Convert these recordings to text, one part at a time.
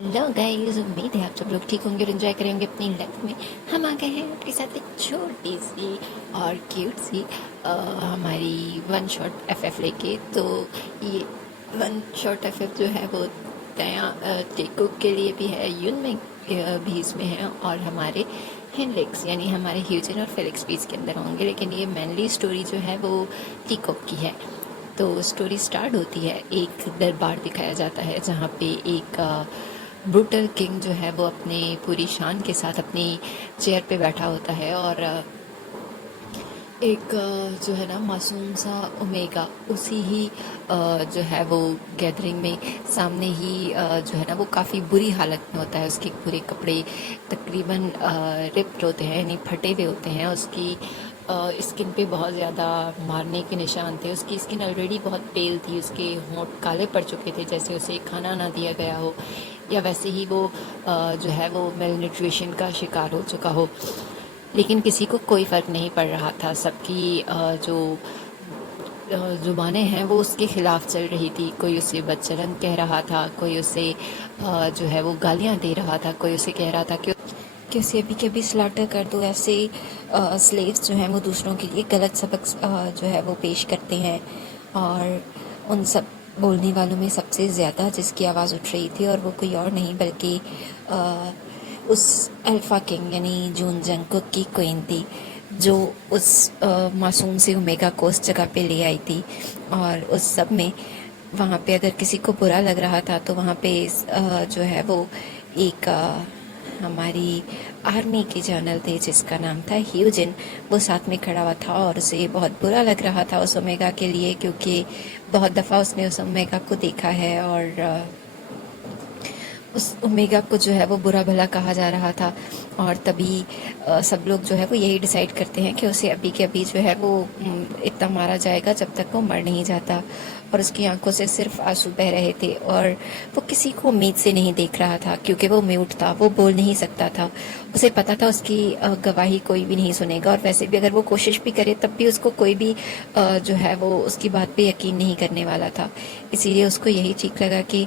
Hello guys, उम्मीद है आप सब लोग ठीक होंगे और एंजॉय करेंगे अपनी लाइफ में। हम आ गए हैं आपके साथ एक छोटी सी और क्यूट सी हमारी वन शॉट एफएफ लेके। तो ये वन शॉट एफएफ जो है वो तया टेकुक के लिए भी है, यून में भी इसमें है, और हमारे हेनरिक्स यानी हमारे ह्यूजन और फेलिक्स भी इसके अंदर होंगे। लेकिन ये मेनली स्टोरी जो है वो टीकॉक की है। तो स्टोरी स्टार्ट होती है, एक दरबार दिखाया जाता है जहाँ पे एक ब्रूटल किंग जो है वो अपने पूरी शान के साथ अपनी चेयर पे बैठा होता है, और एक जो है ना मासूम सा ओमेगा उसी ही जो है वो गैदरिंग में सामने ही जो है ना वो काफ़ी बुरी हालत में होता है। उसके पूरे कपड़े तकरीबन रिप्ड होते हैं, यानी फटे हुए होते हैं। उसकी स्किन पे बहुत ज़्यादा मारने के निशान थे। उसकी स्किन ऑलरेडी बहुत पेल थी, उसके होंठ काले पड़ चुके थे, जैसे उसे खाना ना दिया गया हो या वैसे ही वो जो है वो मेल न्यूट्रिशन का शिकार हो चुका हो। लेकिन किसी को कोई फ़र्क नहीं पड़ रहा था। सबकी जो ज़ुबानें हैं वो उसके ख़िलाफ़ चल रही थी। कोई उसे बदचलन कह रहा था, कोई उसे जो है वो गालियाँ दे रहा था, कोई उसे कह रहा था कि उसे अभी के अभी स्लॉटर कर दो। ऐसे स्लेव्स जो हैं वो दूसरों के लिए गलत सबक जो है वो पेश करते हैं। और उन सब बोलने वालों में सबसे ज़्यादा जिसकी आवाज़ उठ रही थी, और वो कोई और नहीं बल्कि उस अल्फ़ा किंग यानी जून जंगकुक की क्वीन थी, जो उस मासूम से ओमेगा को उस जगह पे ले आई थी। और उस सब में वहाँ पे अगर किसी को बुरा लग रहा था तो वहाँ पे जो है वो एक हमारी आर्मी के जनरल थे जिसका नाम था ह्यूजिन, वो साथ में खड़ा हुआ था। और उसे बहुत बुरा लग रहा था उस ओमेगा के लिए, क्योंकि बहुत दफ़ा उसने उस ओमेगा को देखा है और उस ओमेगा को जो है वो बुरा भला कहा जा रहा था। और तभी सब लोग जो है वो यही डिसाइड करते हैं कि उसे अभी के अभी जो है वो इतना मारा जाएगा जब तक वो मर नहीं जाता। और उसकी आंखों से सिर्फ आंसू बह रहे थे, और वो किसी को उम्मीद से नहीं देख रहा था, क्योंकि वो म्यूट था, वो बोल नहीं सकता था। उसे पता था उसकी गवाही कोई भी नहीं सुनेगा, और वैसे भी अगर वो कोशिश भी करे तब भी उसको कोई भी जो है वो उसकी बात पे यकीन नहीं करने वाला था। इसीलिए उसको यही ठीक लगा कि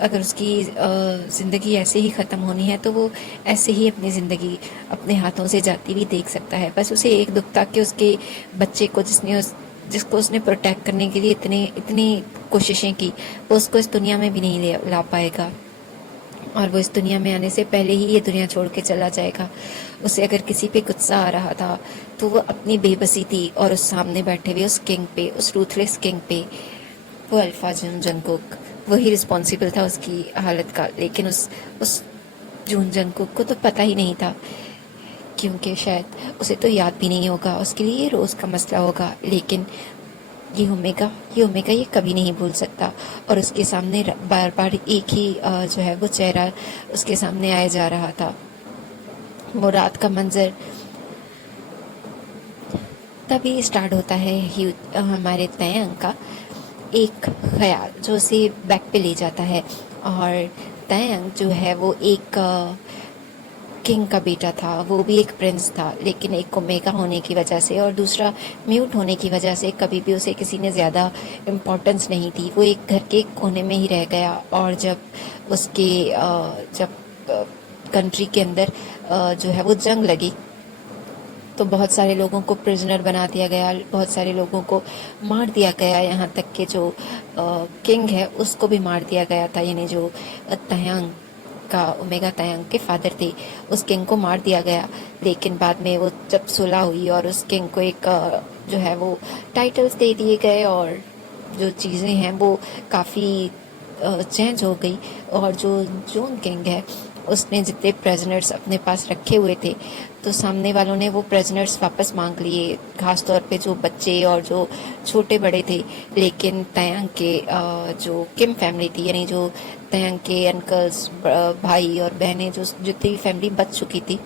अगर उसकी ज़िंदगी ऐसे ही ख़त्म होनी है तो वो ऐसे ही अपनी ज़िंदगी अपने हाथों से जाती हुई देख सकता है। बस उसे एक दुख था कि उसके बच्चे को जिसको उसने प्रोटेक्ट करने के लिए इतनी कोशिशें की, वो उसको इस दुनिया में भी नहीं ले ला पाएगा, और वो इस दुनिया में आने से पहले ही ये दुनिया छोड़ के चला जाएगा। उसे अगर किसी पे गुस्सा आ रहा था तो वो अपनी बेबसी थी, और उस सामने बैठे हुए उस किंग पे, उस रूथलेस किंग पे, वो अल्फा जून जंगकुक वही रिस्पॉन्सिबल था उसकी हालत का। लेकिन उस जून जंगकुक को तो पता ही नहीं था, क्योंकि शायद उसे तो याद भी नहीं होगा, उसके लिए ये रोज़ का मसला होगा। लेकिन ये ओमेगा ये कभी नहीं भूल सकता। और उसके सामने बार बार एक ही जो है वो चेहरा उसके सामने आया जा रहा था। वो रात का मंजर तभी स्टार्ट होता है हमारे तयंग का एक ख्याल जो उसे बैक पे ले जाता है। और तयंग जो है वो एक किंग का बेटा था, वो भी एक प्रिंस था, लेकिन एक ओमेगा होने की वजह से और दूसरा म्यूट होने की वजह से कभी भी उसे किसी ने ज़्यादा इम्पोर्टेंस नहीं दी। वो एक घर के कोने में ही रह गया। और जब उसके जब कंट्री के अंदर जो है वो जंग लगी तो बहुत सारे लोगों को प्रिजनर बना दिया गया, बहुत सारे लोगों को मार दिया गया, यहाँ तक कि जो किंग है उसको भी मार दिया गया था, यानी जो तयांग का ओमेगा तयांग के फादर थे उस किंग को मार दिया गया। लेकिन बाद में वो जब सुलह हुई और उस किंग को एक जो है वो टाइटल्स दे दिए गए, और जो चीज़ें हैं वो काफ़ी चेंज हो गई। और जो जून किंग है उसने जितने प्रेजनर्स अपने पास रखे हुए थे तो सामने वालों ने वो प्रेजनर्स वापस मांग लिए, खास तौर पे जो बच्चे और जो छोटे बड़े थे। लेकिन तयांग के जो किम फैमिली थी, यानी जो तयांग के अंकल्स, भाई और बहनें, जो जितनी फैमिली बच चुकी थी,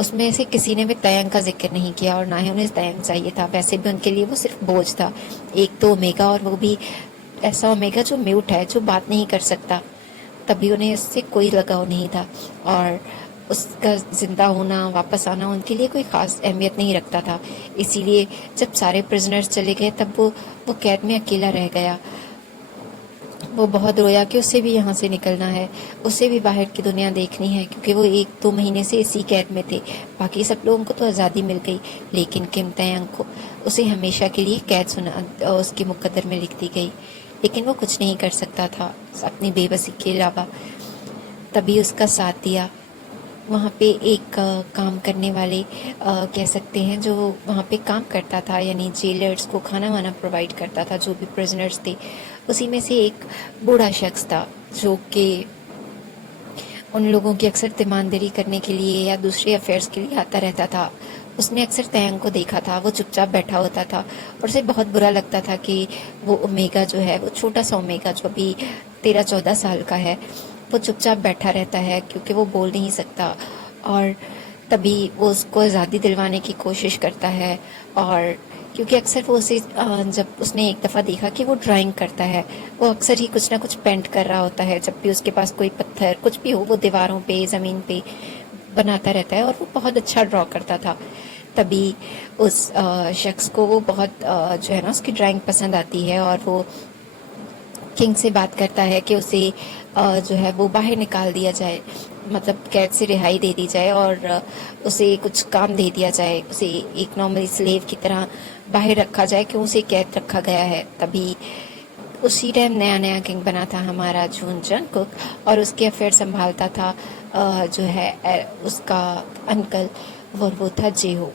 उसमें से किसी ने भी तयंग का जिक्र नहीं किया, और ना ही उन्हें तयंग चाहिए था। वैसे भी उनके लिए वो सिर्फ बोझ था, एक तो ओमेगा, और वो भी ऐसा ओमेगा जो म्यूट है, जो बात नहीं कर सकता। तभी उन्हें इससे कोई लगाव नहीं था, और उसका ज़िंदा होना, वापस आना उनके लिए कोई ख़ास अहमियत नहीं रखता था। इसीलिए जब सारे प्रिजनर्स चले गए तब वो कैद में अकेला रह गया। वो बहुत रोया कि उसे भी यहाँ से निकलना है, उसे भी बाहर की दुनिया देखनी है, क्योंकि वो 1-2 महीने से इसी कैद में थे। बाकी सब लोगों को तो आज़ादी मिल गई, लेकिन किम तयंग को उसे हमेशा के लिए कैद उसके मुकद्दर में लिख दी गई। लेकिन वो कुछ नहीं कर सकता था अपनी बेबसी के अलावा। तभी उसका साथ दिया वहाँ पे एक काम करने वाले कह सकते हैं, जो वहाँ पे काम करता था, यानी जेलर्स को खाना वाना प्रोवाइड करता था, जो भी प्रिजनर्स थे। उसी में से एक बूढ़ा शख्स था जो कि उन लोगों की अक्सर तीमारदारी करने के लिए या दूसरे अफेयर्स के लिए आता रहता था। उसने अक्सर तयंग को देखा था, वो चुपचाप बैठा होता था और उसे बहुत बुरा लगता था कि वो ओमेगा जो है, वो छोटा सा ओमेगा जो अभी 13-14 साल का है, वो चुपचाप बैठा रहता है क्योंकि वो बोल नहीं सकता। और तभी वो उसको आज़ादी दिलवाने की कोशिश करता है। और क्योंकि अक्सर वो उसे जब उसने एक दफ़ा देखा कि वो ड्राइंग करता है, वो अक्सर ही कुछ ना कुछ पेंट कर रहा होता है, जब भी उसके पास कोई पत्थर कुछ भी हो वो दीवारों पे ज़मीन पे बनाता रहता है और वो बहुत अच्छा ड्रॉ करता था। तभी उस शख्स को वो बहुत जो है ना उसकी ड्राइंग पसंद आती है और वो किंग से बात करता है कि उसे जो है वो बाहर निकाल दिया जाए, मतलब कैद से रिहाई दे दी जाए और उसे कुछ काम दे दिया जाए, उसे एक नॉर्मल स्लेव की तरह बाहर रखा जाए, क्यों उसे कैद रखा गया है। तभी उसी टाइम नया नया किंग बना था हमारा जून जंगकुक और उसके अफेयर संभालता था जो है उसका अंकल, और वो था जेहो।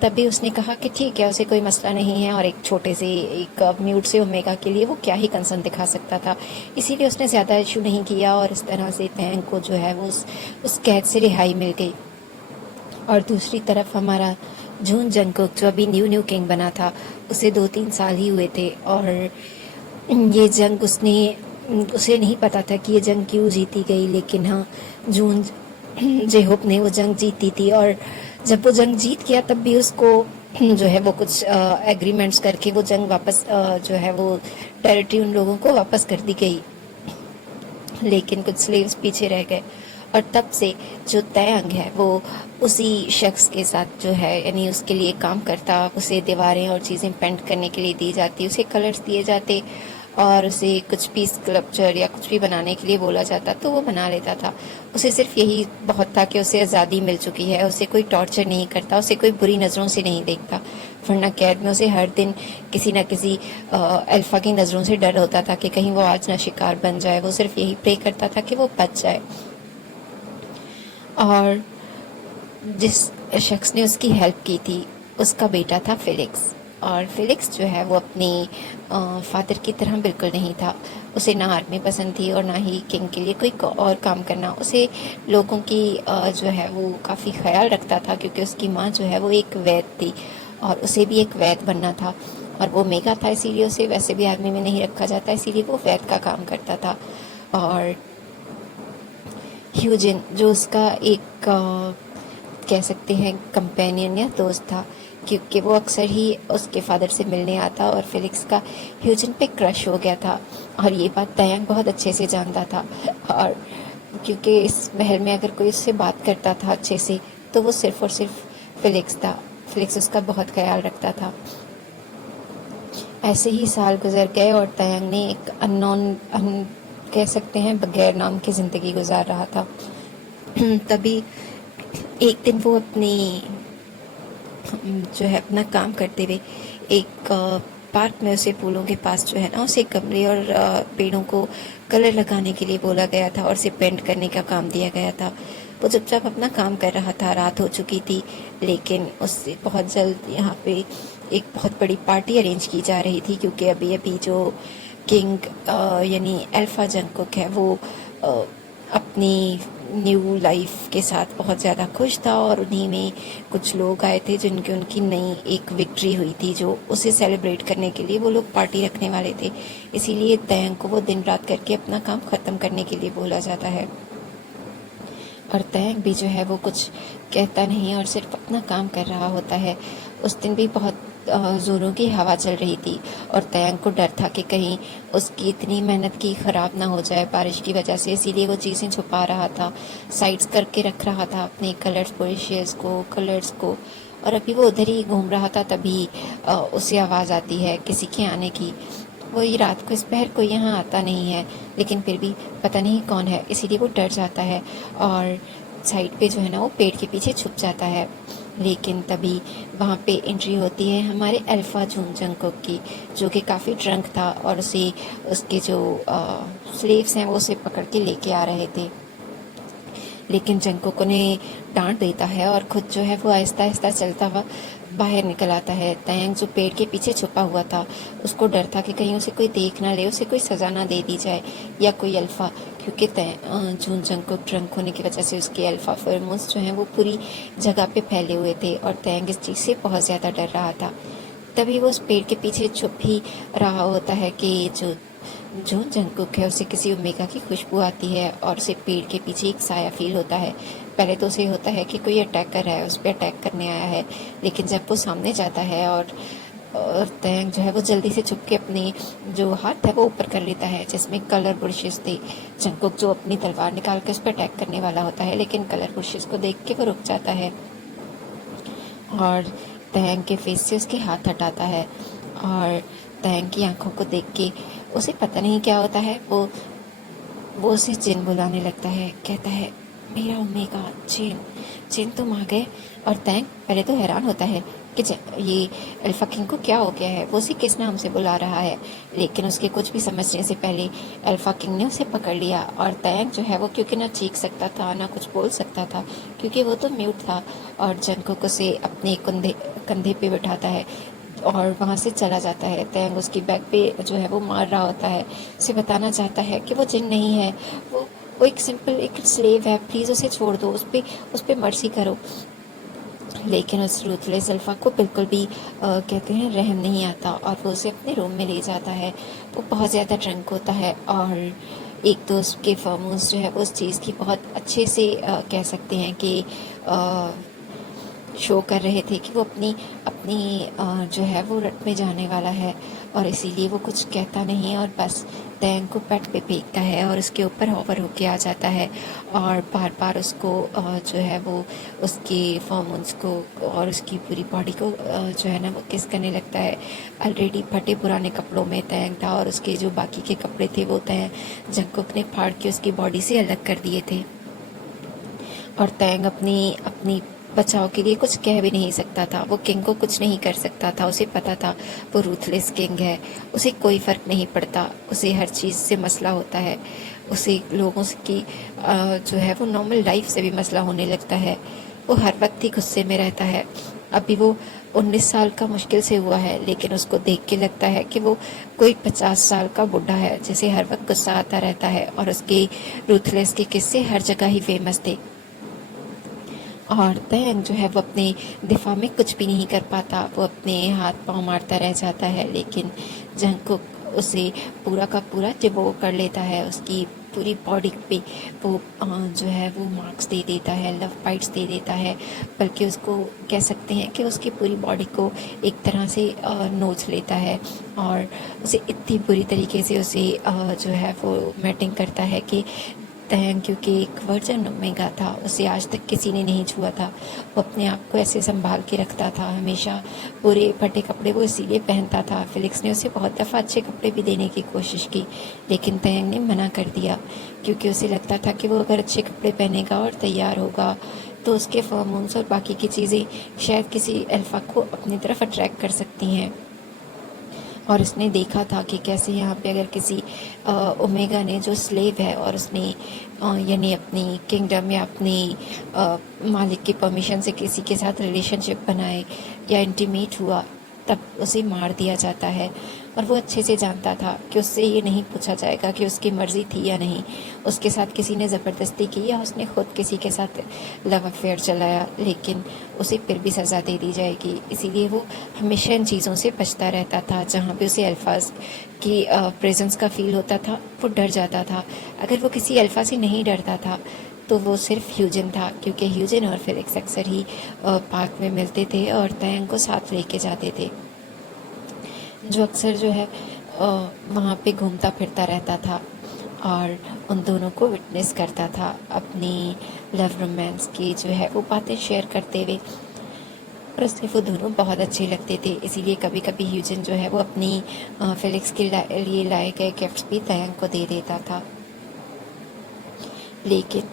तभी उसने कहा कि ठीक है, उसे कोई मसला नहीं है और एक छोटे से एक म्यूट से ओमेगा के लिए वो क्या ही कंसर्न दिखा सकता था। इसीलिए उसने ज़्यादा इशू नहीं किया और इस तरह से तैंग को जो है वो उस कैद से रिहाई मिल गई। और दूसरी तरफ हमारा जून जंगकुक जो अभी न्यू न्यू किंग बना था, उसे 2-3 साल ही हुए थे और ये जंग उसे नहीं पता था कि ये जंग क्यों जीती गई। लेकिन हाँ, जून जेहोप ने वो जंग जीती थी और जब वो जंग जीत गया तब भी उसको जो है वो कुछ एग्रीमेंट्स करके वो जंग वापस जो है वो टेरिटरी उन लोगों को वापस कर दी गई, लेकिन कुछ स्लेव्स पीछे रह गए। और तब से जो तयंग है वो उसी शख्स के साथ जो है, यानी उसके लिए काम करता, उसे दीवारें और चीज़ें पेंट करने के लिए दी जाती, उसे कलर्स दिए जाते और उसे कुछ पीस स्कल्पचर या कुछ भी बनाने के लिए बोला जाता तो वो बना लेता था। उसे सिर्फ यही बहुत था कि उसे आज़ादी मिल चुकी है, उसे कोई टॉर्चर नहीं करता, उसे कोई बुरी नज़रों से नहीं देखता, वरना कैद में उसे हर दिन किसी न किसी अल्फ़ा की नज़रों से डर होता था कि कहीं वो आज ना शिकार बन जाए। वो सिर्फ यही प्रे करता था कि वो बच जाए। और जिस शख्स ने उसकी हेल्प की थी उसका बेटा था फिलिक्स। और फिलिक्स जो है वो अपनी फादर की तरह बिल्कुल नहीं था। उसे ना आर्मी पसंद थी और ना ही किंग के लिए कोई और काम करना। उसे लोगों की जो है वो काफ़ी ख्याल रखता था, क्योंकि उसकी माँ जो है वो एक वैद थी और उसे भी एक वैद बनना था। और वो मेगा था, इसीलिए उसे वैसे भी आर्मी में नहीं रखा जाता, इसीलिए वो वैद का काम करता था। और ह्यूजिन जो उसका एक कह सकते हैं कंपेनियन या दोस्त था, क्योंकि वो अक्सर ही उसके फादर से मिलने आता और फिलिक्स का ह्यूजिन पे क्रश हो गया था। और ये बात तयंग बहुत अच्छे से जानता था। और क्योंकि इस महल में अगर कोई उससे बात करता था अच्छे से तो वो सिर्फ और सिर्फ फिलिक्स था। फिलिक्स उसका बहुत ख्याल रखता था। ऐसे ही साल गुजर गए और तयंग ने एक कह सकते हैं बगैर नाम की ज़िंदगी गुजार रहा था। तभी एक दिन वो अपनी जो है अपना काम करते हुए एक पार्क में उसे फूलों के पास जो है ना उसे गमले और पेड़ों को कलर लगाने के लिए बोला गया था और उसे पेंट करने का काम दिया गया था। वो चुपचाप अपना काम कर रहा था। रात हो चुकी थी, लेकिन उससे बहुत जल्द यहाँ पे एक बहुत बड़ी पार्टी अरेंज की जा रही थी, क्योंकि अभी अभी जो किंग यानी अल्फा जंगकुक है वो अपनी न्यू लाइफ के साथ बहुत ज़्यादा खुश था और उन्हीं में कुछ लोग आए थे जिनकी उनकी नई एक विक्ट्री हुई थी, जो उसे सेलिब्रेट करने के लिए वो लोग पार्टी रखने वाले थे। इसीलिए तयंग को वो दिन रात करके अपना काम ख़त्म करने के लिए बोला जाता है। और तयंग भी जो है वो कुछ कहता नहीं और सिर्फ अपना काम कर रहा होता है। उस दिन भी बहुत ज़ोरों की हवा चल रही थी और तयंग को डर था कि कहीं उसकी इतनी मेहनत की ख़राब ना हो जाए बारिश की वजह से, इसीलिए वो चीज़ें छुपा रहा था, साइड्स करके रख रहा था अपने कलर्स को। और अभी वो उधर ही घूम रहा था, तभी उसे आवाज़ आती है किसी के आने की। वही रात को इस पहर कोई यहाँ आता नहीं है, लेकिन फिर भी पता नहीं कौन है, इसीलिए वो डर जाता है और साइड पे जो है ना वो पेड़ के पीछे छुप जाता है। लेकिन तभी वहाँ पे एंट्री होती है हमारे अल्फ़ा जून जंगकुक की, जो कि काफ़ी ड्रंक था और उसे उसके जो स्लेव्स हैं वो उसे पकड़ के लेके आ रहे थे। लेकिन जंगकुक उन्हें डांट देता है और खुद जो है वो आहिस्ता आहिस्ता चलता हुआ बाहर निकल आता है। तैंग जो पेड़ के पीछे छुपा हुआ था, उसको डर था कि कहीं उसे कोई देख ना ले, उसे कोई सज़ा ना दे दी जाए या कोई अल्फ़ा, क्योंकि जून जंगकुक ड्रंक होने की वजह से उसके अल्फ़ा फेरोमोन्स जो हैं वो पूरी जगह पे फैले हुए थे और तैंग इस चीज़ से बहुत ज़्यादा डर रहा था। तभी वो उस पेड़ के पीछे छुप ही रहा होता है कि जो जंगकुक है उसे किसी ओमेगा की खुशबू आती है और उसे पेड़ के पीछे एक साया फील होता है। पहले तो उसे होता है कि कोई अटैक कर रहा है, उस पर अटैक करने आया है, लेकिन जब वो सामने जाता है और तैंग जो है वो जल्दी से छुप के अपने जो हाथ है वो ऊपर कर लेता है जिसमें कलर बुर्शेस थे। जंगकुक जो अपनी तलवार निकाल के उस पर अटैक करने वाला होता है, लेकिन कलर बुर्शेस को देख के वो रुक जाता है और तैंग के फेस से उसके हाथ हटाता है और तैंग की आंखों को देख के उसे पता नहीं क्या होता है, वो उसे जिन बुलाने लगता है। कहता है, मेरा ओमेगा जिन, जिन तुम आ गए। और तैंग पहले तो हैरान होता है कि ये अल्फा किंग को क्या हो गया है, वो उसे किस नाम से बुला रहा है। लेकिन उसके कुछ भी समझने से पहले अल्फा किंग ने उसे पकड़ लिया और तैंग जो है वो क्योंकि ना चीख सकता था ना कुछ बोल सकता था, क्योंकि वो तो म्यूट था, और जंगकुक उसे अपने कंधे पे बिठाता है और वहाँ से चला जाता है। तैंग उसकी बैक पे जो है वो मार रहा होता है, उसे बताना चाहता है कि वो जिन नहीं है, वो एक सिंपल एक स्लेव है, प्लीज़ उसे छोड़ दो, उस पे मर्सी करो। लेकिन उस रूथलेस अल्फा को बिल्कुल भी कहते हैं रहम नहीं आता और वो उसे अपने रूम में ले जाता है। वो बहुत ज़्यादा ड्रंक होता है और एक तो उसके फॉर्मोन्स जो है वो उस चीज़ की बहुत अच्छे से कह सकते हैं कि शो कर रहे थे कि वो अपनी अपनी जो है वो रट में जाने वाला है, और इसीलिए वो कुछ कहता नहीं और बस तैंग को पेट पे फेंकता है और उसके ऊपर होवर होके आ जाता है और बार बार उसको जो है वो उसके फॉर्मोन्स को और उसकी पूरी बॉडी को जो है ना वो किस करने लगता है। ऑलरेडी फटे पुराने कपड़ों में तैंग था और उसके जो बाकी के कपड़े थे वो तैंग जंगकुक ने फाड़ के उसकी बॉडी से अलग कर दिए थे और तैंग अपनी अपनी बचाव के लिए कुछ कह भी नहीं सकता था। वो किंग को कुछ नहीं कर सकता था, उसे पता था वो रूथलेस किंग है, उसे कोई फ़र्क नहीं पड़ता, उसे हर चीज़ से मसला होता है, उसे लोगों से की जो है वो नॉर्मल लाइफ से भी मसला होने लगता है। वो हर वक्त ही गुस्से में रहता है। अभी वो 19 साल का मुश्किल से हुआ है, लेकिन उसको देख के लगता है कि वो कोई 50 साल का बुढ़ा है जिसे हर वक्त गुस्सा आता रहता है, और उसके रूथलेस के किस्से हर जगह ही फेमस थे। और तैंग जो है वो अपने दिफा में कुछ भी नहीं कर पाता, वो अपने हाथ पांव मारता रह जाता है, लेकिन जंगकुक उसे पूरा का पूरा डिवोर कर लेता है। उसकी पूरी बॉडी पे वो जो है वो मार्क्स दे देता है, लव बाइट्स दे देता है, बल्कि उसको कह सकते हैं कि उसकी पूरी बॉडी को एक तरह से नोच लेता है और उसे इतनी बुरी तरीके से उसे जो है वो मैटिंग करता है कि तैंग, क्योंकि एक वर्जन ओमेगा था, उसे आज तक किसी ने नहीं छुआ था। वो अपने आप को ऐसे संभाल के रखता था हमेशा, पूरे फटे कपड़े वो इसीलिए पहनता था। फिलिक्स ने उसे बहुत दफ़ा अच्छे कपड़े भी देने की कोशिश की, लेकिन तैंग ने मना कर दिया, क्योंकि उसे लगता था कि वो अगर अच्छे कपड़े पहनेगा और तैयार होगा तो उसके फॉर्मोन्स और बाकी की चीज़ें शायद किसी अल्फा को अपनी तरफ अट्रैक्ट कर सकती हैं। और उसने देखा था कि कैसे यहाँ पे अगर किसी ओमेगा ने जो स्लेव है और उसने यानी अपनी किंगडम या अपनी मालिक की परमिशन से किसी के साथ रिलेशनशिप बनाए या इंटीमेट हुआ, तब उसे मार दिया जाता है। और वो अच्छे से जानता था कि उससे ये नहीं पूछा जाएगा कि उसकी मर्ज़ी थी या नहीं, उसके साथ किसी ने ज़बरदस्ती की या उसने खुद किसी के साथ लव अफेयर चलाया, लेकिन उसे फिर भी सज़ा दे दी जाएगी। इसीलिए वो हमेशा इन चीज़ों से बचता रहता था। जहाँ पे उसे अल्फाज की प्रेजेंस का फील होता था वो डर जाता था। अगर वो किसी अल्फा से नहीं डरता था तो वो सिर्फ ह्यूजन था, क्योंकि ह्यूजन और फिलिक्स अक्सर ही पार्क में मिलते थे और तैंग को साथ लेके जाते थे, जो अक्सर जो है वहाँ पे घूमता फिरता रहता था और उन दोनों को विटनेस करता था अपनी लव रोमांस की जो है वो बातें शेयर करते हुए। और उससे वो दोनों बहुत अच्छे लगते थे, इसीलिए कभी कभी ह्यूजन जो है वो अपनी फिलिक्स के लिए लाए गए गिफ्ट्स भी तयंग को दे देता था। लेकिन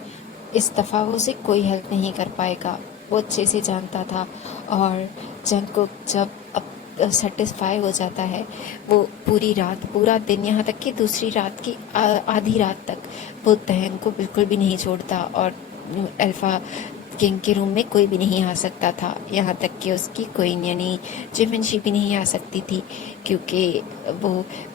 इस दफ़ा वो उसे कोई हेल्प नहीं कर पाएगा, वो अच्छे से जानता था। और जंगकुक जब अब सेटिस्फाई हो जाता है, वो पूरी रात, पूरा दिन, यहाँ तक कि दूसरी रात की आधी रात तक वो तहंग को बिल्कुल भी नहीं छोड़ता। और अल्फ़ा किंग के रूम में कोई भी नहीं आ सकता था, यहाँ तक कि उसकी क्वीन यानी जिमिनशी भी नहीं आ सकती थी, क्योंकि वो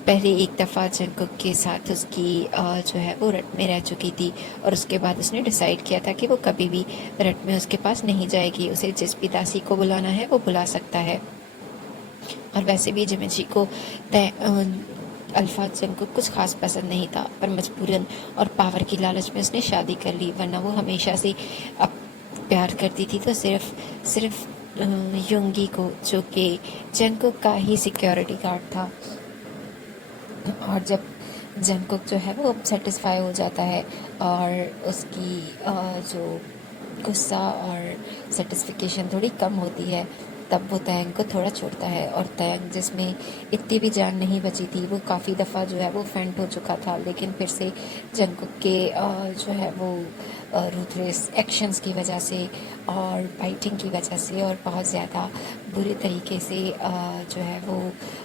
पहले एक दफ़ा जंगकुक के साथ उसकी जो है वो रट में रह चुकी थी। और उसके बाद उसने डिसाइड किया था कि वो कभी भी रट में उसके पास नहीं जाएगी, उसे जिस भी दासी को बुलाना है वो बुला सकता है। और वैसे भी जिमिनशी को अल्फा जंगकुक कुछ खास पसंद नहीं था, पर मजबूरन और पावर की लालच में उसने शादी कर ली, वरना वो हमेशा से अब प्यार करती थी तो सिर्फ सिर्फ युंगी को, जो कि जंगकुक का ही सिक्योरिटी गार्ड था। और जब जंगकुक जो है वो सेटिस्फाई हो जाता है और उसकी जो गुस्सा और सेटिस्फिकेशन थोड़ी कम होती है, तब वो तयंग को थोड़ा छोड़ता है। और तयंग, जिसमें इतनी भी जान नहीं बची थी, वो काफ़ी दफ़ा जो है वो फेंट हो चुका था, लेकिन फिर से जंगकुक के जो है वो रूथलेस एक्शंस की वजह से और बाइटिंग की वजह से और बहुत ज़्यादा बुरे तरीके से जो है वो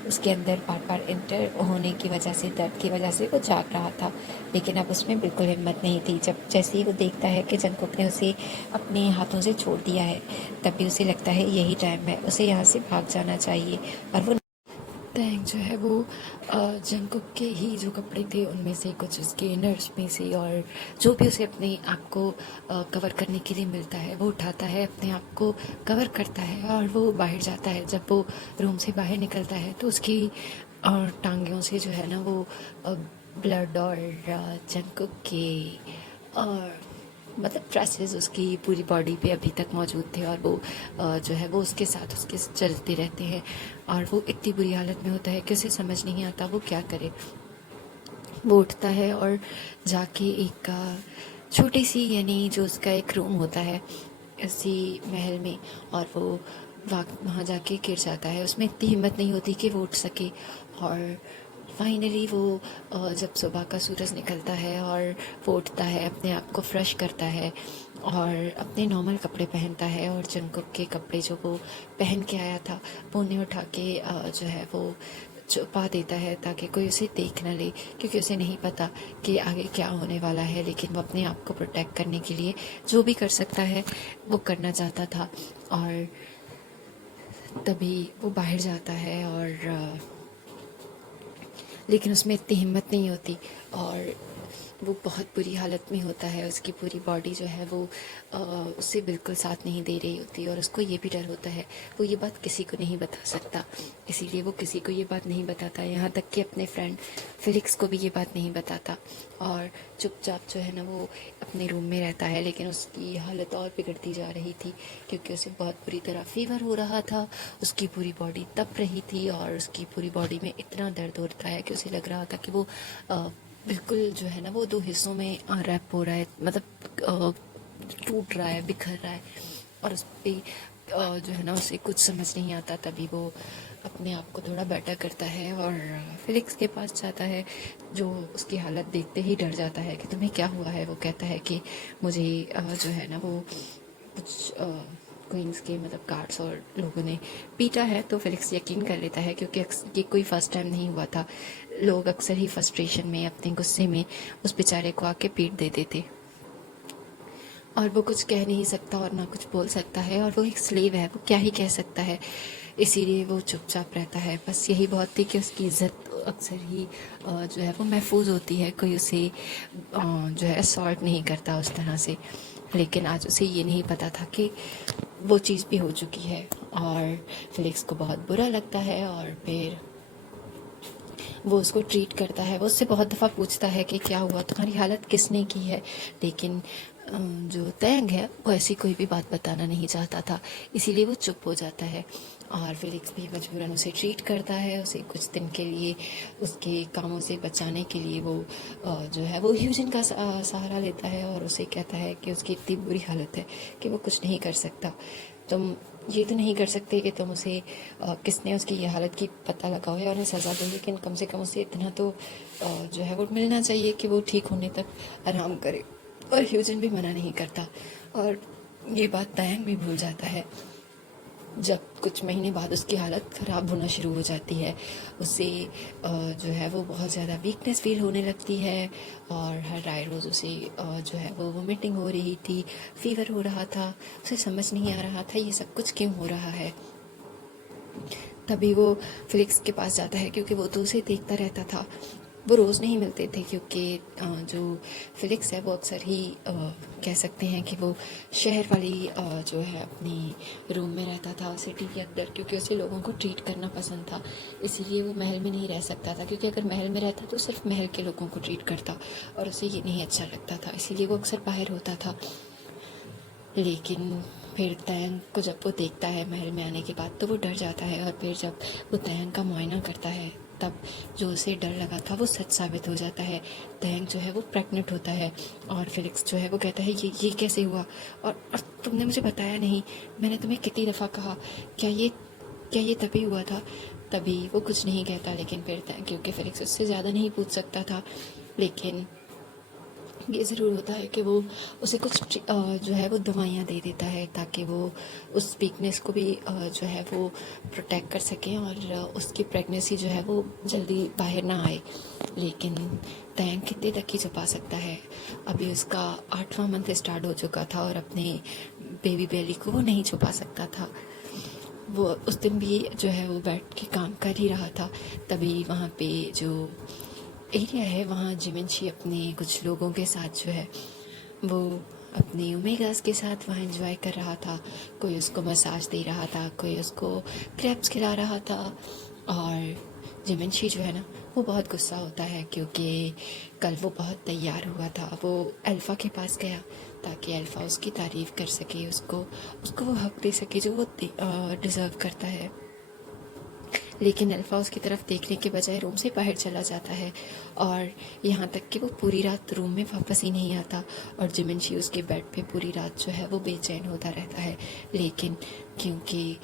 उसके अंदर बार बार इंटर होने की वजह से, दर्द की वजह से वो जाग रहा था। लेकिन अब उसमें बिल्कुल हिम्मत नहीं थी। जब जैसे ही वो देखता है कि जंगकुक ने उसे अपने हाथों से छोड़ दिया है, तभी उसे लगता है यही टाइम है, उसे यहाँ से भाग जाना चाहिए। और वो तैंग जो है वो जंगकुक के ही जो कपड़े थे उनमें से कुछ, उसके इनर्स में से, और जो भी उसे अपने आप को कवर करने के लिए मिलता है वो उठाता है, अपने आप को कवर करता है और वो बाहर जाता है। जब वो रूम से बाहर निकलता है तो उसकी टांगों से जो है ना वो ब्लड और जंगकुक के और मतलब ट्रेसेस उसकी पूरी बॉडी पे अभी तक मौजूद थे, और वो जो है वो उसके साथ उसके चलते रहते हैं। और वो इतनी बुरी हालत में होता है कि उसे समझ नहीं आता वो क्या करे। वो उठता है और जाके एक छोटी सी, यानी जो उसका एक रूम होता है इसी महल में, और वो वहाँ जाके गिर जाता है। उसमें इतनी हिम्मत नहीं होती कि वो उठ सके। और फाइनली वो जब सुबह का सूरज निकलता है और वो उठता है, अपने आप को फ्रेश करता है और अपने नॉर्मल कपड़े पहनता है, और जंगकुक के कपड़े जो वो पहन के आया था वो उन्हें उठा के जो है वो छुपा देता है ताकि कोई उसे देख ना ले, क्योंकि उसे नहीं पता कि आगे क्या होने वाला है। लेकिन वो अपने आप को प्रोटेक्ट करने के लिए जो भी कर सकता है वो करना चाहता था। और तभी वो बाहर जाता है और लेकिन उसमें इतनी हिम्मत नहीं होती, और वो बहुत बुरी हालत में होता है। उसकी पूरी बॉडी जो है वो उससे बिल्कुल साथ नहीं दे रही होती, और उसको ये भी डर होता है। वो ये बात किसी को नहीं बता सकता, इसीलिए वो किसी को ये बात नहीं बताता, यहाँ तक कि अपने फ्रेंड फिलिक्स को भी ये बात नहीं बताता। और चुपचाप जो है ना वो अपने रूम में रहता है। लेकिन उसकी हालत और बिगड़ती जा रही थी, क्योंकि उसे बहुत बुरी तरह फीवर हो रहा था, उसकी पूरी बॉडी तप रही थी, और उसकी पूरी बॉडी में इतना दर्द होता है कि उसे लग रहा था कि वो बिल्कुल जो है ना वो दो हिस्सों में रैप हो रहा है, मतलब टूट रहा है, बिखर रहा है। और उस पर जो है ना उसे कुछ समझ नहीं आता। तभी वो अपने आप को थोड़ा बेटर करता है और फिलिक्स के पास जाता है, जो उसकी हालत देखते ही डर जाता है कि तुम्हें क्या हुआ है। वो कहता है कि मुझे जो है ना वो कुछ क्वींस के मतलब गार्ड्स और लोगों ने पीटा है। तो फिलिक्स यकीन कर लेता है, क्योंकि ये कोई फर्स्ट टाइम नहीं हुआ था। लोग अक्सर ही फ्रस्ट्रेशन में, अपने गुस्से में उस बेचारे को आके पीट देते थे, और वो कुछ कह नहीं सकता और ना कुछ बोल सकता है, और वो एक स्लेव है, वो क्या ही कह सकता है। इसीलिए वो चुपचाप रहता है। बस यही बहुत थी कि उसकी इज़्ज़त अक्सर ही जो है वो महफूज होती है, कोई उसे जो है असॉल्ट नहीं करता उस तरह से। लेकिन आज उसे ये नहीं पता था कि वो चीज़ भी हो चुकी है, और फिलिक्स को बहुत बुरा लगता है। और फिर वो उसको ट्रीट करता है, वो उससे बहुत दफ़ा पूछता है कि क्या हुआ, तुम्हारी हालत किसने की है। लेकिन जो तैंग है वो ऐसी कोई भी बात बताना नहीं चाहता था, इसीलिए वो चुप हो जाता है। और फिलिक्स भी मजबूरन उसे ट्रीट करता है। उसे कुछ दिन के लिए उसके कामों से बचाने के लिए वो जो है वो ह्यूजन का सहारा लेता है, और उसे कहता है कि उसकी इतनी बुरी हालत है कि वो कुछ नहीं कर सकता, तुम ये तो नहीं कर सकते कि तुम उसे किसने उसकी ये हालत की पता लगाओ या उन्हें सज़ा दो, लेकिन कम से कम उसे इतना तो जो है वो मिलना चाहिए कि वो ठीक होने तक आराम करे। और ह्यूजन भी मना नहीं करता, और ये बात तयंग भी भूल जाता है जब कुछ महीने बाद उसकी हालत ख़राब होना शुरू हो जाती है। उसे जो है वो बहुत ज़्यादा वीकनेस फील होने लगती है, और हर राय रोज़ उसे जो है वो वोमिटिंग हो रही थी, फीवर हो रहा था। उसे समझ नहीं आ रहा था ये सब कुछ क्यों हो रहा है। तभी वो फिलिक्स के पास जाता है, क्योंकि वो तो उसे देखता रहता था। वो रोज़ नहीं मिलते थे, क्योंकि जो फिलिक्स है वो अक्सर ही कह सकते हैं कि वो शहर वाली जो है अपनी रूम में रहता था सिटी के अंदर, क्योंकि उसे लोगों को ट्रीट करना पसंद था। इसीलिए वो महल में नहीं रह सकता था, क्योंकि अगर महल में रहता तो सिर्फ महल के लोगों को ट्रीट करता, और उसे ये नहीं अच्छा लगता था। इसीलिए वो अक्सर बाहर होता था। लेकिन फिर तयंग को जब वो देखता है महल में आने के बाद, तो वो डर जाता है, और फिर जब वो तयंग का मुआयना करता है तब जो उसे डर लगा था वो सच साबित हो जाता है। तयंग जो है वो प्रेग्नेंट होता है, और फिलिक्स जो है वो कहता है ये कैसे हुआ, और तुमने मुझे बताया नहीं। मैंने तुम्हें कितनी दफ़ा कहा, क्या ये तभी हुआ था। तभी वो कुछ नहीं कहता, लेकिन फिर तयंग, क्योंकि फिलिक्स उससे ज़्यादा नहीं पूछ सकता था, लेकिन ये ज़रूर होता है कि वो उसे कुछ जो है वो दवाइयाँ दे देता है, ताकि वो उस वीकनेस को भी जो है वो प्रोटेक्ट कर सकें, और उसकी प्रेगनेंसी जो है वो जल्दी बाहर ना आए। लेकिन तयंग कितने तक ही छुपा सकता है। अभी उसका 8वां मंथ स्टार्ट हो चुका था, और अपने बेबी बेली को वो नहीं छुपा सकता था। वो उस दिन भी जो है वो बैठ के काम कर ही रहा था। तभी वहाँ पे जो एरिया है, वहाँ जिमिनशी अपने कुछ लोगों के साथ जो है वो अपने ओमेगास के साथ वहाँ एंजॉय कर रहा था। कोई उसको मसाज दे रहा था, कोई उसको क्रैप्स खिला रहा था, और जिमिनशी जो है ना वो बहुत गुस्सा होता है, क्योंकि कल वो बहुत तैयार हुआ था। वो अल्फ़ा के पास गया ताकि अल्फ़ा उसकी तारीफ़ कर सके, उसको उसको वो हक दे सके जो वो डिज़र्व करता है। लेकिन अल्फ़ा उसकी तरफ देखने के बजाय रूम से बाहर चला जाता है, और यहाँ तक कि वो पूरी रात रूम में वापस ही नहीं आता, और जिमिनशी उसके बेड पे पूरी रात जो है वो बेचैन होता रहता है। लेकिन क्योंकि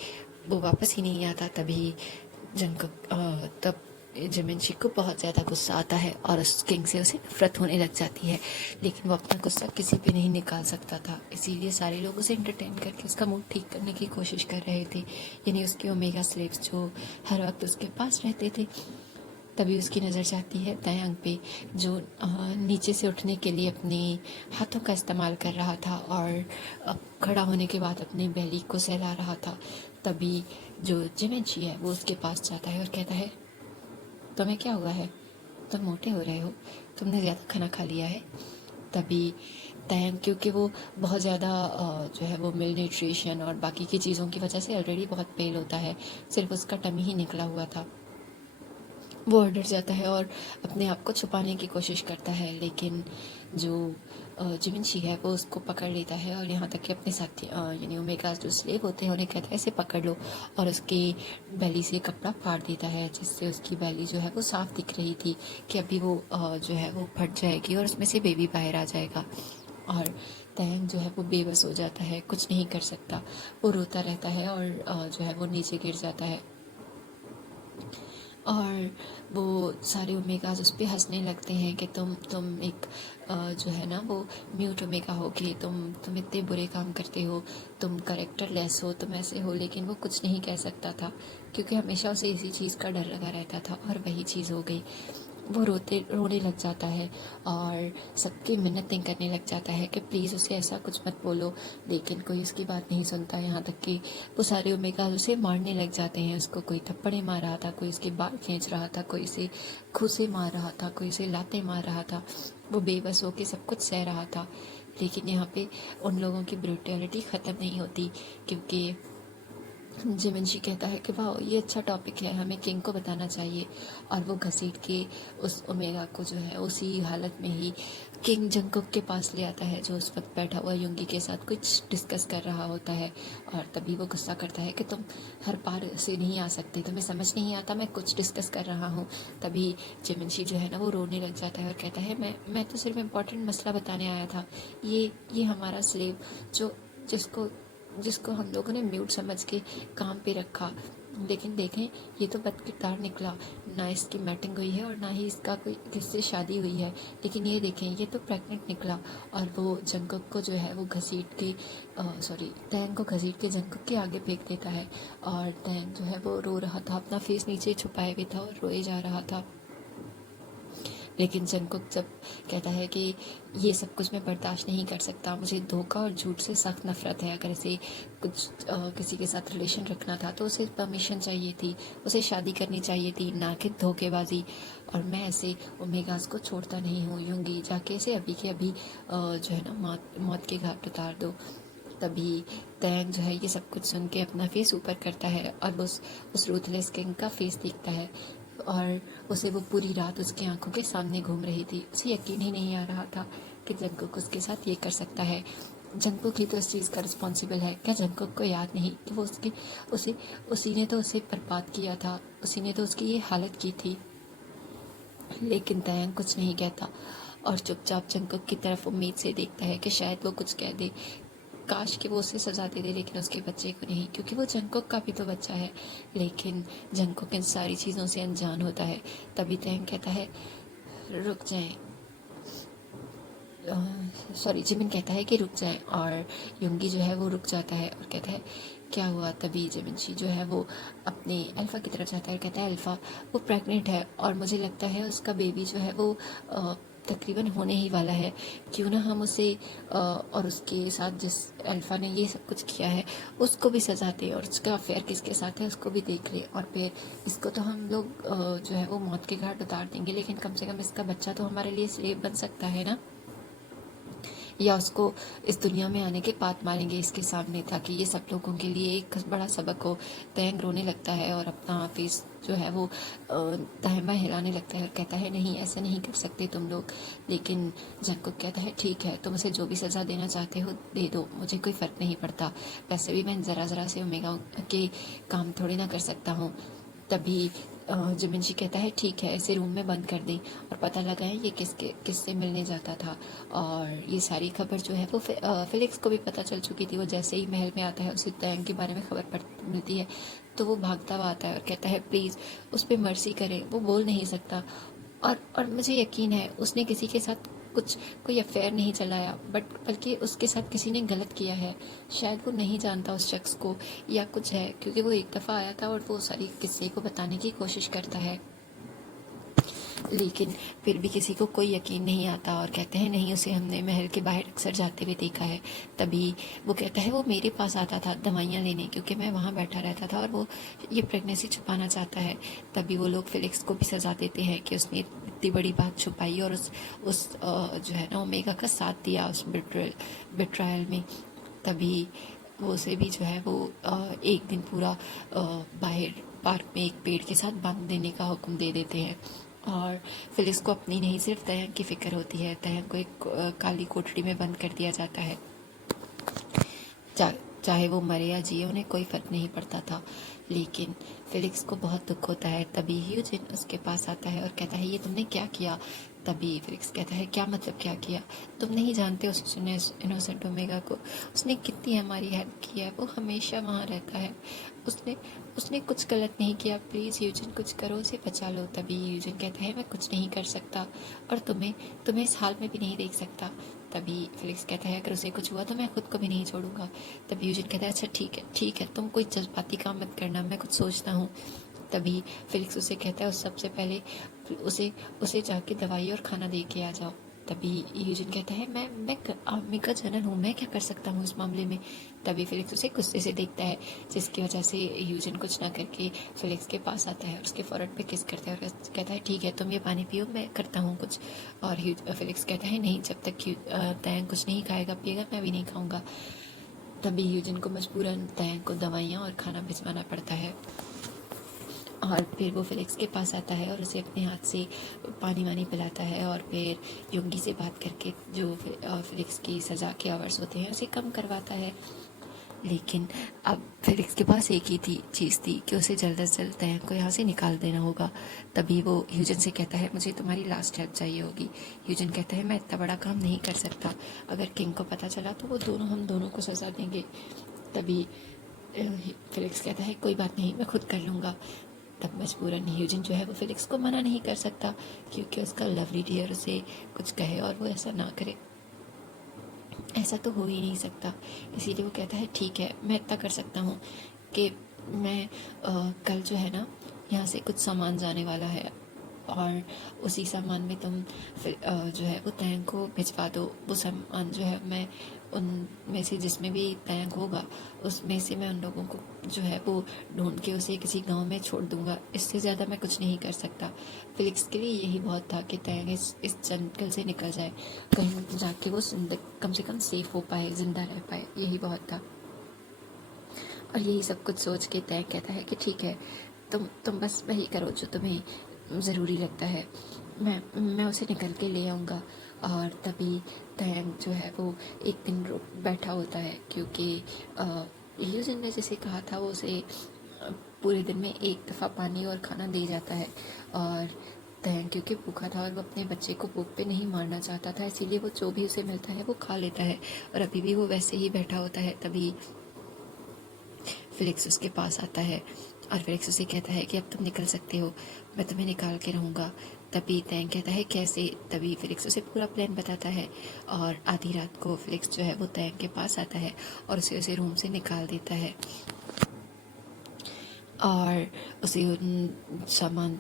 वो वापस ही नहीं आता, तभी तब जिमिनशी को बहुत ज़्यादा गुस्सा आता है, और उस किंग से उसे नफरत होने लग जाती है। लेकिन वो अपना गुस्सा किसी पे नहीं निकाल सकता था, इसीलिए सारे लोग उसे एंटरटेन करके उसका मूड ठीक करने की कोशिश कर रहे थे, यानी उसके ओमेगा स्लेव्स जो हर वक्त उसके पास रहते थे। तभी उसकी नज़र जाती है तयंग पे, जो नीचे से उठने के लिए अपने हाथों का इस्तेमाल कर रहा था, और खड़ा होने के बाद अपने बेली को सहला रहा था। तभी जो जिमिनशी है वो उसके पास जाता है और कहता है, तुम्हें क्या हुआ है, तुम मोटे हो रहे हो, तुमने ज़्यादा खाना खा लिया है। तभी तयंग, क्योंकि वो बहुत ज़्यादा जो है वो मिल न्यूट्रिशन और बाकी की चीज़ों की वजह से ऑलरेडी बहुत पेल होता है, सिर्फ उसका टमी ही निकला हुआ था, वो डर जाता है और अपने आप को छुपाने की कोशिश करता है। लेकिन जो जिमिनशी है वो उसको पकड़ लेता है, और यहाँ तक कि अपने साथी यानी ओमेगा जो स्लेव होते हैं उन्हें कहता है इसे पकड़ लो, और उसकी बैली से कपड़ा फाड़ देता है, जिससे उसकी बैली जो है वो साफ दिख रही थी कि अभी वो जो है वो फट जाएगी और उसमें से बेबी बाहर आ जाएगा। और तयंग जो है वो बेबस हो जाता है, कुछ नहीं कर सकता, वो रोता रहता है, और जो है वो नीचे गिर जाता है, और वो सारे ओमेगाज उस पर हंसने लगते हैं कि तुम एक जो है ना वो म्यूट ओमेगा होगी, तुम इतने बुरे काम करते हो, तुम करेक्टर लेस हो, तुम ऐसे हो। लेकिन वो कुछ नहीं कह सकता था, क्योंकि हमेशा उसे इसी चीज़ का डर लगा रहता था, और वही चीज़ हो गई। वो रोने लग जाता है, और सबकी मिन्नतें करने लग जाता है कि प्लीज़ उसे ऐसा कुछ मत बोलो, लेकिन कोई उसकी बात नहीं सुनता। यहाँ तक कि वो सारे ओमेगा उसे मारने लग जाते हैं। उसको कोई थप्पड़े मार रहा था, कोई उसके बाल खींच रहा था, कोई उसे घूंसे मार रहा था, कोई उसे लातें मार रहा था। वो बेबस होकर सब कुछ सह रहा था। लेकिन यहाँ पे उन लोगों की ब्रूटैलिटी ख़त्म नहीं होती, क्योंकि जिमिनशी कहता है कि वाह ये अच्छा टॉपिक है, हमें किंग को बताना चाहिए। और वो घसीट के उस ओमेगा को जो है उसी हालत में ही किंग जंगकुक के पास ले आता है, जो उस वक्त बैठा हुआ युंगी के साथ कुछ डिस्कस कर रहा होता है। और तभी वो गुस्सा करता है कि तुम हर बार से नहीं आ सकते, तुम्हें समझ नहीं आता मैं कुछ डिस्कस कर रहा हूँ। तभी जिमिनशी जो है ना वो रोने लग जाता है और कहता है मैं तो सिर्फ इम्पोर्टेंट मसला बताने आया था। ये हमारा स्लेव जो जिसको जिसको हम लोगों ने म्यूट समझ के काम पे रखा। लेकिन देखें, ये तो बदकिरदार निकला, ना इसकी मैटिंग हुई है और ना ही इसका कोई किससे शादी हुई है। लेकिन ये देखें, ये तो प्रेग्नेंट निकला। और वो जंगकुक को जो है वो घसीट के तैंग को घसीट के जंगकुक के आगे फेंक देता है। और तैंग जो है वो रो रहा था, अपना फेस नीचे छुपाए हुए था और रोए जा रहा था। लेकिन जंगकुक जब कहता है कि ये सब कुछ मैं बर्दाश्त नहीं कर सकता, मुझे धोखा और झूठ से सख्त नफरत है, अगर इसे कुछ किसी के साथ रिलेशन रखना था तो उसे परमिशन चाहिए थी, उसे शादी करनी चाहिए थी, ना कि धोखेबाजी। और मैं ऐसे ओमेगास को छोड़ता नहीं हूँ, यूंगी जाके इसे अभी के अभी जो है ना मौत के घाट उतार दो। तभी तैंग जो है ये सब कुछ सुन के अपना फेस ऊपर करता है और उस रूथलेस किंग का फेस दिखता है। और उसे वो पूरी रात उसकी आंखों के सामने घूम रही थी। उसे यकीन ही नहीं आ रहा था कि जंगकुक उसके साथ ये कर सकता है। जंगकुक ही तो इस चीज़ का रिस्पॉन्सिबल है। क्या जंगकुक को याद नहीं कि वो उसी ने तो उसे बर्बाद किया था, उसी ने तो उसकी ये हालत की थी। लेकिन तयंग कुछ नहीं कहता और चुपचाप जंगकुक की तरफ उम्मीद से देखता है कि शायद वो कुछ कह दे। काश कि वो उसे सजा दे दे, लेकिन उसके बच्चे को नहीं, क्योंकि वो जंगकुक का भी तो बच्चा है। लेकिन जंगकुक इन सारी चीज़ों से अनजान होता है। तभी तैंग कहता है रुक जाएं, जिमिन कहता है कि रुक जाएं। और युंगी जो है वो रुक जाता है और कहता है क्या हुआ। तभी जिमिनशी जो है वो अपने अल्फ़ा की तरफ जाता है, कहता है अल्फ़ा वो प्रेग्नेंट है और मुझे लगता है उसका बेबी जो है वो तकरीबन होने ही वाला है। क्यों ना हम उसे और उसके साथ जिस अल्फ़ा ने ये सब कुछ किया है उसको भी सजा दें, और उसका अफेयर किसके साथ है उसको भी देख ले। और फिर इसको तो हम लोग जो है वो मौत के घाट उतार देंगे, लेकिन कम से कम इसका बच्चा तो हमारे लिए स्लेव बन सकता है ना, या उसको इस दुनिया में आने के बाद मारेंगे इसके सामने, ताकि ये सब लोगों के लिए एक बड़ा सबक हो। तैंग रोने लगता है और अपना फेस जो है वो दाएं बाएं हिलाने लगता है और कहता है नहीं, ऐसा नहीं कर सकते तुम लोग। लेकिन जंगकुक कहता है ठीक है, तुम उसे जो भी सज़ा देना चाहते हो दे दो, मुझे कोई फ़र्क नहीं पड़ता। वैसे भी मैं ज़रा से ओमेगा के काम थोड़ी ना कर सकता हूँ। तभी जिमिनशी कहता है ठीक है, इसे रूम में बंद कर दें और पता लगाएं ये किससे मिलने जाता था। और ये सारी खबर जो है वो फिलिक्स को भी पता चल चुकी थी। वो जैसे ही महल में आता है उसे तैंग के बारे में खबर मिलती है, तो वो भागता हुआ आता है और कहता है प्लीज़ उस पर मर्सी करें, वो बोल नहीं सकता। और मुझे यकीन है उसने किसी के साथ कोई अफेयर नहीं चलाया, बल्कि उसके साथ किसी ने गलत किया है। शायद वो नहीं जानता उस शख्स को या कुछ है, क्योंकि वो एक दफ़ा आया था और वो सारी किस्से को बताने की कोशिश करता है। लेकिन फिर भी किसी को कोई यकीन नहीं आता और कहते हैं नहीं, उसे हमने महल के बाहर अक्सर जाते हुए देखा है। तभी वो कहता है वो मेरे पास आता था दवाइयाँ लेने, क्योंकि मैं वहाँ बैठा रहता था और वो ये प्रेगनेंसी छुपाना चाहता है। तभी वो लोग फिलिक्स को भी सजा देते हैं कि उसने इतनी बड़ी बात छुपाई और उस जो है ना ओमेगा का साथ दिया उस बिट्रायल में। तभी वो उसे भी जो है वो एक दिन पूरा बाहर पार्क में एक पेड़ के साथ बांध देने का हुक्म दे देते हैं। और फिलिक्स को अपनी नहीं सिर्फ तयंग की फिक्र होती है। तयंग को एक काली कोठरी में बंद कर दिया जाता है। चाहे वो मरे या जिए उन्हें कोई फ़र्क नहीं पड़ता था। लेकिन फिलिक्स को बहुत दुख होता है। तभी ह्यूजिन उसके पास आता है और कहता है ये तुमने क्या किया। तभी फिलिक्स कहता है क्या मतलब क्या किया, तुम नहीं जानते उस इनोसेंट ओमेगा को, उसने कितनी हमारी हेल्प की है, वो हमेशा वहाँ रहता है, उसने कुछ गलत नहीं किया, प्लीज़ यूजिन कुछ करो, उसे बचा लो। तभी यूजिन कहता है मैं कुछ नहीं कर सकता और तुम्हें इस हाल में भी नहीं देख सकता। तभी फिलिक्स कहता है अगर उसे कुछ हुआ तो मैं खुद को भी नहीं छोड़ूंगा। तभी यूजिन कहता है अच्छा ठीक है, तुम कोई जज्बाती काम मत करना, मैं कुछ सोचता हूँ। तभी फिलिक्स उसे कहता है उस सबसे पहले उसे जाके दवाई और खाना दे के आ जाओ। तभी यूजिन कहता है मैं आर्मी का जनरल हूँ, मैं क्या कर सकता हूँ इस मामले में। तभी फिलिक्स उसे गुस्से से देखता है, जिसकी वजह से यूजिन कुछ ना करके फिलिक्स के पास आता है और उसके फोrehead पे किस करता है और कहता है ठीक है तुम ये पानी पियो, मैं करता हूँ कुछ। और फिलिक्स कहता है नहीं, जब तक तैंग कुछ नहीं खाएगा पिएगा मैं भी नहीं खाऊंगा। तभी यूजिन को मजबूरन तैंग को दवाइयाँ और खाना भिजवाना पड़ता है। और फिर वो फिलिक्स के पास आता है और उसे अपने हाथ से पानी वानी पिलाता है और फिर युंगी से बात करके जो फिलिक्स की सज़ा के आवर्स होते हैं उसे कम करवाता है। लेकिन अब फिलिक्स के पास एक ही चीज़ थी कि उसे जल्द से जल्द तैंग को यहाँ से निकाल देना होगा। तभी वो ह्यूजन से कहता है मुझे तुम्हारी लास्ट हेल्प चाहिए होगी। ह्यूजन कहता है मैं इतना बड़ा काम नहीं कर सकता, अगर किंग को पता चला तो वो हम दोनों को सज़ा देंगे। तभी फिलिक्स कहता है कोई बात नहीं, मैं खुद कर लूँगा। तब मजबूरन ह्यूजिन जो है वो फिलिक्स को मना नहीं कर सकता, क्योंकि उसका लवली डियर उसे कुछ कहे और वो ऐसा ना करे, ऐसा तो हो ही नहीं सकता। इसीलिए वो कहता है ठीक है, मैं इतना कर सकता हूँ कि मैं कल जो है ना यहाँ से कुछ सामान जाने वाला है, और उसी सामान में तुम फिर जो है वो तैंग को भिजवा दो। वो सामान जो है मैं उन में से जिसमें भी तैंग होगा उसमें से मैं उन लोगों को जो है वो ढूंढ के उसे किसी गांव में छोड़ दूंगा। इससे ज़्यादा मैं कुछ नहीं कर सकता। फिलिक्स के लिए यही बहुत था कि तैंग इस जंगल से निकल जाए, कहीं जाके वो कम से कम सेफ हो पाए, ज़िंदा रह पाए, यही बहुत था। और यही सब कुछ सोच के तैंग कहता है कि ठीक है, तुम बस वही करो जो तुम्हें ज़रूरी लगता है, मैं उसे निकल के ले आऊँगा। और तभी तैंग जो है वो एक दिन रुक बैठा होता है, क्योंकि ह्यूजन ने जैसे कहा था वो उसे पूरे दिन में एक दफ़ा पानी और खाना दे जाता है। और तैंग क्योंकि भूखा था और वो अपने बच्चे को भूख पे नहीं मारना चाहता था, इसीलिए वो जो भी उसे मिलता है वो खा लेता है। और अभी भी वो वैसे ही बैठा होता है। तभी फिलिक्स उसके पास आता है और फिलिक्स उसे कहता है कि अब तुम निकल सकते हो, मैं तुम्हें निकाल के रहूँगा। तभी तैंग कहता है कैसे। तभी फिलिक्स उसे पूरा प्लान बताता है, और आधी रात को फिलिक्स जो है वो तैंग के पास आता है और उसे रूम से निकाल देता है, और उसे उन सामान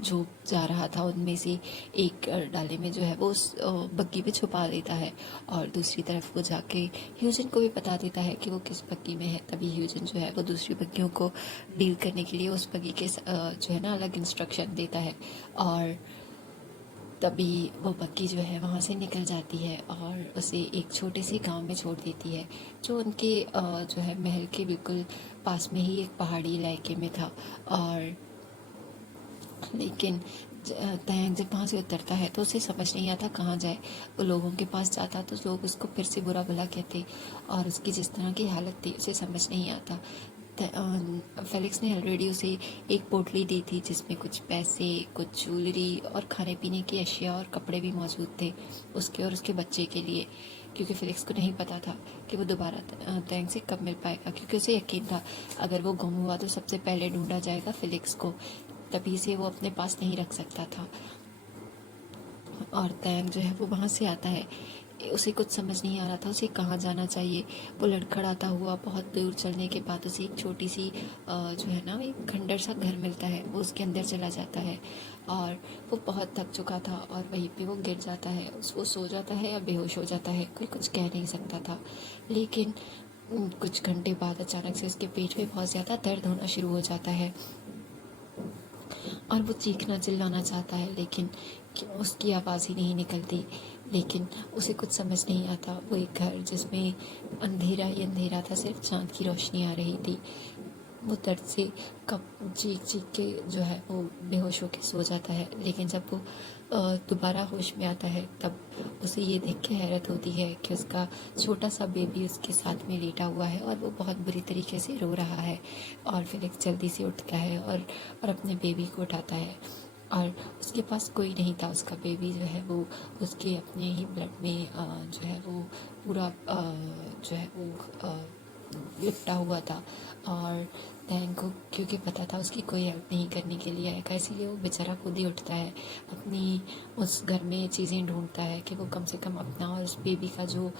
जो जा रहा था उनमें से एक डाले में जो है वो उस बग्गी में छुपा देता है, और दूसरी तरफ वो जाके ह्यूजन को भी बता देता है कि वो किस बग्गी में है। तभी ह्यूजन जो है वो दूसरी बग्गियों को डील करने के लिए उस बग्गी के जो है ना अलग इंस्ट्रक्शन देता है, और तभी वो बग्गी जो है वहाँ से निकल जाती है और उसे एक छोटे से गांव में छोड़ देती है, जो उनके जो है महल के बिल्कुल पास में ही एक पहाड़ी इलाके में था। और लेकिन तैंग जब वहाँ से उतरता है तो उसे समझ नहीं आता कहाँ जाए। वो लोगों के पास जाता तो लोग उसको फिर से बुरा भला कहते, और उसकी जिस तरह की हालत थी उसे समझ नहीं आता। फेलिक्स ने ऑलरेडी उसे एक पोटली दी थी जिसमें कुछ पैसे, कुछ ज्वेलरी और खाने पीने की अशिया और कपड़े भी मौजूद थे उसके और उसके बच्चे के लिए, क्योंकि फिलिक्स को नहीं पता था कि वो दोबारा तैंग से कब मिल पाएगा, क्योंकि उसे यकीन था अगर वो गुम हुआ तो सबसे पहले ढूंढा जाएगा फिलिक्स को, तभी से वो अपने पास नहीं रख सकता था। और तैंग जो है वो वहाँ से आता है, उसे कुछ समझ नहीं आ रहा था उसे कहाँ जाना चाहिए। वो लड़खड़ाता हुआ बहुत दूर चलने के बाद उसे एक छोटी सी जो है ना एक खंडर सा घर मिलता है, वो उसके अंदर चला जाता है। और वो बहुत थक चुका था और वहीं पे वो गिर जाता है, वो सो जाता है या बेहोश हो जाता है, कोई कुछ कह नहीं सकता था। लेकिन कुछ घंटे बाद अचानक से उसके पेट में बहुत ज़्यादा दर्द होना शुरू हो जाता है और वो चीखना चिल्लाना चाहता है, लेकिन उसकी आवाज़ ही नहीं निकलती। लेकिन उसे कुछ समझ नहीं आता। वो एक घर जिसमें अंधेरा ही अंधेरा था, सिर्फ चाँद की रोशनी आ रही थी। वो दर्द से कब चीख चीख के जो है वो बेहोश होकर सो जाता है। लेकिन जब वो दोबारा होश में आता है तब उसे ये देख के हैरत होती है कि उसका छोटा सा बेबी उसके साथ में लेटा हुआ है और वो बहुत बुरी तरीके से रो रहा है। और फिर एक जल्दी से उठता है और अपने बेबी को उठाता है, और उसके पास कोई नहीं था। उसका बेबी जो है वो उसके अपने ही ब्लड में जो है वो पूरा जो है वो लिपटा हुआ था। और तैंग को क्योंकि पता था उसकी कोई हेल्प नहीं करने के लिए आएगा, इसीलिए वो बेचारा खुद ही उठता है, अपनी उस घर में चीज़ें ढूंढता है कि वो कम से कम अपना और उस बेबी का जो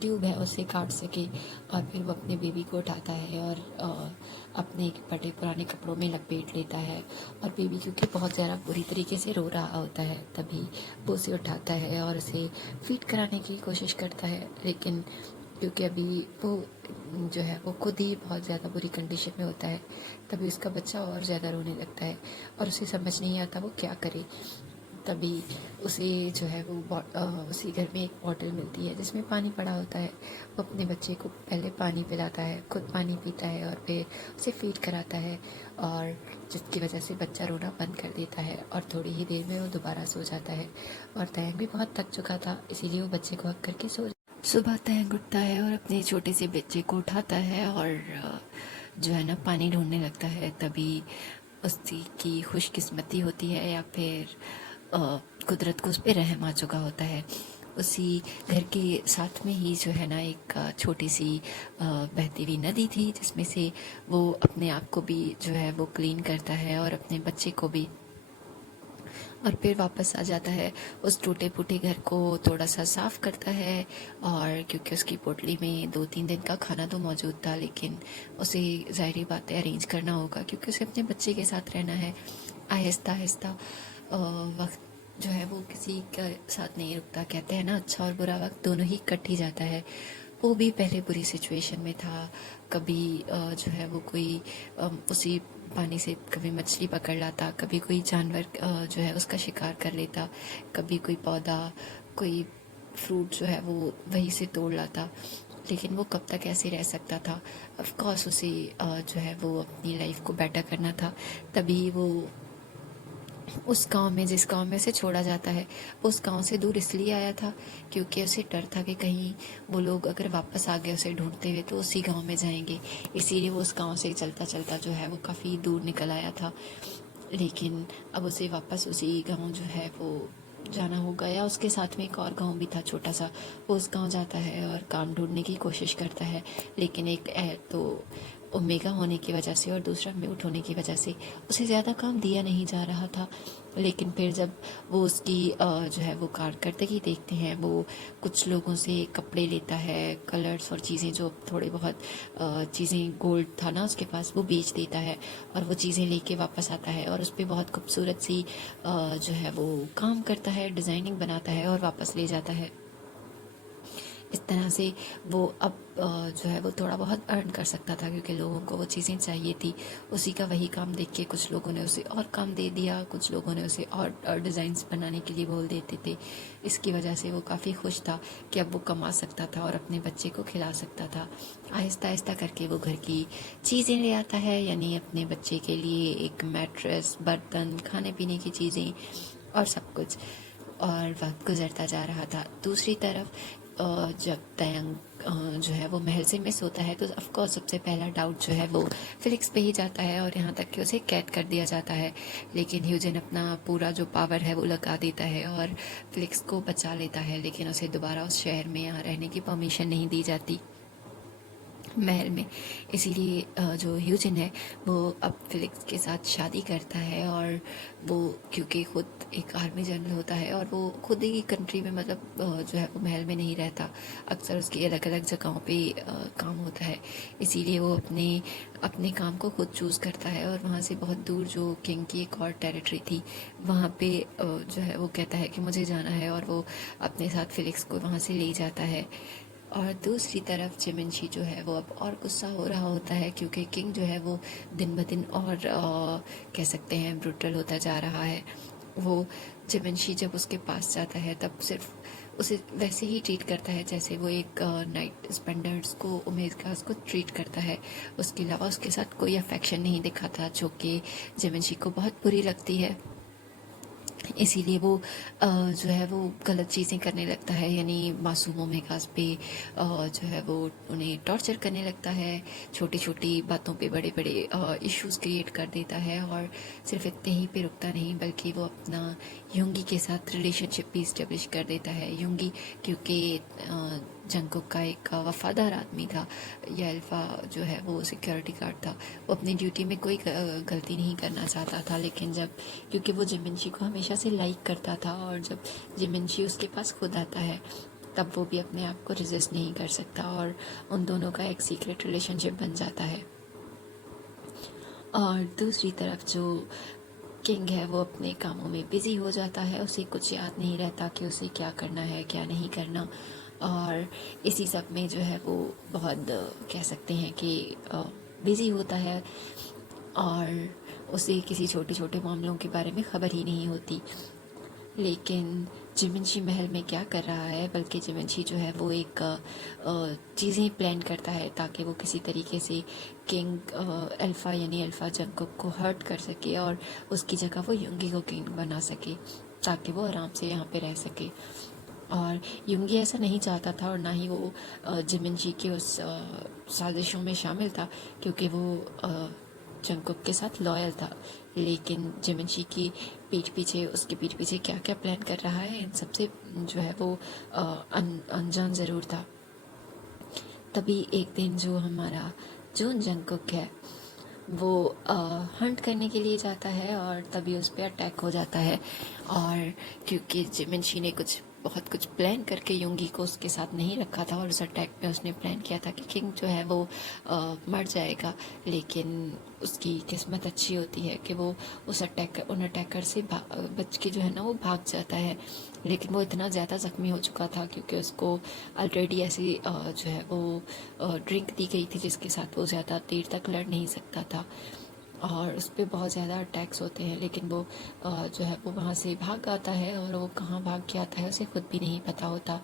ट्यूब है उसे काट सके। और फिर वो अपने बेबी को उठाता है और अपने बड़े पुराने कपड़ों में लपेट लेता है, और बेबी क्योंकि बहुत ज़्यादा बुरी तरीके से रो रहा होता है तभी वो उसे उठाता है और उसे फीड कराने की कोशिश करता है। लेकिन क्योंकि अभी वो जो है वो खुद ही बहुत ज़्यादा बुरी कंडीशन में होता है, तभी उसका बच्चा और ज़्यादा रोने लगता है और उसे समझ नहीं आता वो क्या करे। तभी उसे जो है वो उसी घर में एक बॉटल मिलती है जिसमें पानी पड़ा होता है। वो अपने बच्चे को पहले पानी पिलाता है, खुद पानी पीता है और फिर उसे फीड कराता है, और जिसकी वजह से बच्चा रोना बंद कर देता है और थोड़ी ही देर में वो दोबारा सो जाता है। और तैंग भी बहुत थक चुका था, इसीलिए वो बच्चे को हक करके सो। सुबह तैंग उठता है और अपने छोटे से बच्चे को उठाता है और जो है ना पानी ढूंढने लगता है। तभी उसकी की खुशकिस्मती होती है या फिर कुदरत को उस पर रहम आ चुका होता है। उसी घर के साथ में ही जो है ना एक छोटी सी बहती हुई नदी थी, जिसमें से वो अपने आप को भी जो है वो क्लीन करता है और अपने बच्चे को भी, और फिर वापस आ जाता है। उस टूटे फूटे घर को थोड़ा सा साफ करता है, और क्योंकि उसकी पोटली में 2-3 दिन का खाना तो मौजूद था, लेकिन उसे ज़ाहिर बात है अरेंज करना होगा, क्योंकि उसे अपने बच्चे के साथ रहना है। आहिस्ता आहिस्ता वक्त जो है वो किसी के साथ नहीं रुकता। कहते हैं ना, अच्छा और बुरा वक्त दोनों ही कट ही जाता है। वो भी पहले बुरी सिचुएशन में था। कभी जो है वो कोई उसी पानी से कभी मछली पकड़ लाता, कभी कोई जानवर जो है उसका शिकार कर लेता, कभी कोई पौधा, कोई फ्रूट जो है वो वहीं से तोड़ लाता। लेकिन वो कब तक ऐसे रह सकता था? ऑफ कोर्स उसे जो है वो अपनी लाइफ को बेटर करना था। तभी वो उस गांव में, जिस गांव में उसे छोड़ा जाता है, वो उस गांव से दूर इसलिए आया था क्योंकि उसे डर था कि कहीं वो लोग अगर वापस आ गए उसे ढूंढते हुए तो उसी गांव में जाएंगे। इसीलिए वो उस गांव से चलता चलता जो है वो काफ़ी दूर निकल आया था। लेकिन अब उसे वापस उसी गांव जो है वो जाना होगा, या उसके साथ में एक और गांव भी था छोटा सा। वो उस गांव जाता है और काम ढूंढने की कोशिश करता है, लेकिन एक तो ओमेगा होने की वजह से और दूसरा म्यूट होने की वजह से उसे ज़्यादा काम दिया नहीं जा रहा था। लेकिन फिर जब वो उसकी जो है वो कारकर्दगी देखते हैं, वो कुछ लोगों से कपड़े लेता है, कलर्स और चीज़ें, जो थोड़े बहुत चीज़ें गोल्ड था ना उसके पास, वो बेच देता है और वो चीज़ें लेके वापस आता है और उस पर बहुत खूबसूरत सी जो है वो काम करता है, डिज़ाइनिंग बनाता है और वापस ले जाता है। इस तरह से वो अब जो है वो थोड़ा बहुत अर्न कर सकता था, क्योंकि लोगों को वो चीज़ें चाहिए थी। उसी का वही काम देख के कुछ लोगों ने उसे और काम दे दिया, कुछ लोगों ने उसे और डिज़ाइंस बनाने के लिए बोल देते थे। इसकी वजह से वो काफ़ी खुश था कि अब वो कमा सकता था और अपने बच्चे को खिला सकता था। आहिस्ता आहिस्ता करके वो घर की चीज़ें ले आता है, यानी अपने बच्चे के लिए एक मैट्रेस, बर्तन, खाने पीने की चीज़ें और सब कुछ। और वक्त गुजरता जा रहा था। दूसरी तरफ जब तयंग जो है वो महल से मिस होता है, तो ऑफकोर्स सबसे पहला डाउट जो है वो फिलिक्स पे ही जाता है, और यहाँ तक कि उसे कैद कर दिया जाता है। लेकिन ह्यूजन अपना पूरा जो पावर है वो लगा देता है और फिलिक्स को बचा लेता है, लेकिन उसे दोबारा उस शहर में यहाँ रहने की परमिशन नहीं दी जाती, महल में। इसीलिए जो ह्यूजन है वो अब फिलिक्स के साथ शादी करता है, और वो क्योंकि खुद एक आर्मी जनरल होता है और वो खुद ही कंट्री में, मतलब जो है वो महल में नहीं रहता, अक्सर उसकी अलग अलग जगहों पे काम होता है। इसीलिए वो अपने अपने काम को खुद चूज़ करता है, और वहाँ से बहुत दूर जो किंग की एक और टेरिटरी थी वहाँ पे जो है वो कहता है कि मुझे जाना है, और वो अपने साथ फिलिक्स को वहाँ से ले जाता है। और दूसरी तरफ जिमिनशी जो है वो अब और गुस्सा हो रहा होता है, क्योंकि किंग जो है वो दिन ब दिन और कह सकते हैं ब्रूटल होता जा रहा है। वो जिमिनशी जब उसके पास जाता है तब सिर्फ उसे वैसे ही ट्रीट करता है जैसे वो एक नाइट स्पेंडर्स को, उमेद का उसको ट्रीट करता है। उसके अलावा उसके साथ कोई अफेक्शन नहीं दिखाता, जो कि जिमिनशी को बहुत बुरी लगती है। इसीलिए वो जो है वो गलत चीज़ें करने लगता है, यानी मासूमों में खास पे जो है वो उन्हें टॉर्चर करने लगता है, छोटी छोटी बातों पे बड़े बड़े इश्यूज क्रिएट कर देता है। और सिर्फ इतने ही पे रुकता नहीं, बल्कि वो अपना युंगी के साथ रिलेशनशिप भी इस्टेब्लिश कर देता है। युंगी क्योंकि जंगकुक का एक वफादार आदमी था, या अल्फ़ा जो है वो सिक्योरिटी गार्ड था, वो अपनी ड्यूटी में कोई गलती नहीं करना चाहता था। लेकिन जब, क्योंकि वो जिमिनशी को हमेशा से लाइक करता था, और जब जिमिनशी उसके पास खुद आता है तब वो भी अपने आप को रेजिस्ट नहीं कर सकता, और उन दोनों का एक सीक्रेट रिलेशनशिप बन जाता है। और दूसरी तरफ जो किंग है वो अपने कामों में बिज़ी हो जाता है, उसे कुछ याद नहीं रहता कि उसे क्या करना है क्या नहीं करना। और इसी सब में जो है वो बहुत कह सकते हैं कि बिज़ी होता है, और उसे किसी छोटे छोटे मामलों के बारे में ख़बर ही नहीं होती। लेकिन जिमिनशी महल में क्या कर रहा है, बल्कि जिमिनशी जो है वो एक चीज़ें प्लान करता है ताकि वो किसी तरीके से किंग अल्फ़ा यानी अल्फ़ा जंगकुक को हर्ट कर सके, और उसकी जगह वो युंगी को किंग बना सके, ताकि वो आराम से यहाँ पे रह सके। और युंगी ऐसा नहीं चाहता था, और ना ही वो जिमिनशी के उस साजिशों में शामिल था, क्योंकि वो जंगकुक के साथ लॉयल था। लेकिन जिमिनशी की उसके पीठ पीछे क्या क्या प्लान कर रहा है, इन सबसे जो है वो अनजान ज़रूर था। तभी एक दिन जो हमारा जून जंगकुक है वो हंट करने के लिए जाता है और तभी उस पर अटैक हो जाता है। और क्योंकि जिमिनशी ने बहुत कुछ प्लान करके युंगी को उसके साथ नहीं रखा था और उस अटैक में उसने प्लान किया था कि किंग जो है वो मर जाएगा, लेकिन उसकी किस्मत अच्छी होती है कि वो उन अटैकर से बच के जो है ना वो भाग जाता है। लेकिन वो इतना ज़्यादा ज़ख्मी हो चुका था क्योंकि उसको ऑलरेडी ऐसी जो है वो ड्रिंक दी गई थी जिसके साथ वो ज़्यादा देर तक लड़ नहीं सकता था और उस पर बहुत ज़्यादा अटैक्स होते हैं। लेकिन वो जो है वो वहाँ से भाग आता है और वो कहाँ भाग के आता है उसे खुद भी नहीं पता होता।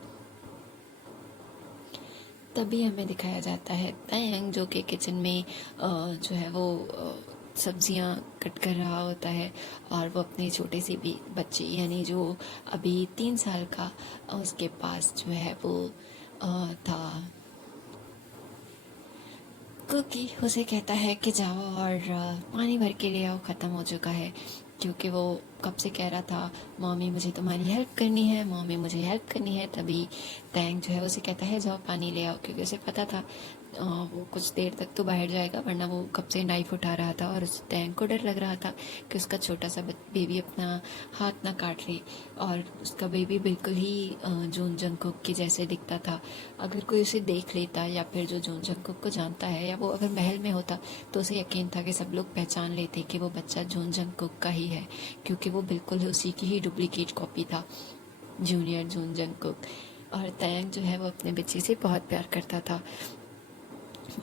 तभी हमें दिखाया जाता है तैंग जो कि किचन में जो है वो सब्जियां कट कर रहा होता है और वो अपने छोटे से भी बच्चे यानी जो अभी 3 साल का उसके पास जो है वो था कुकी उसे कहता है कि जाओ और पानी भर के ले आओ, ख़त्म हो चुका है। क्योंकि वो कब से कह रहा था मम्मी मुझे तुम्हारी हेल्प करनी है, मम्मी मुझे हेल्प करनी है। तभी टैंक जो है उसे कहता है जाओ पानी ले आओ, क्योंकि उसे पता था वो कुछ देर तक तो बाहर जाएगा, वरना वो कब से नाइफ उठा रहा था और उस टैंक को डर लग रहा था कि उसका छोटा सा बेबी अपना हाथ ना काट ले। और उसका बेबी बिल्कुल ही जून जंगकुक के जैसे दिखता था। अगर कोई उसे देख लेता या फिर जो जून जंगकुक को जानता है या वो अगर महल में होता तो उसे यकीन था कि सब लोग पहचान लेते कि वो बच्चा जून जंगकुक का ही है, क्योंकि वो बिल्कुल उसी की ही डुप्लीकेट कॉपी था, जूनियर जून जंगकुक। और तैंग जो है वो अपने बच्चे से बहुत प्यार करता था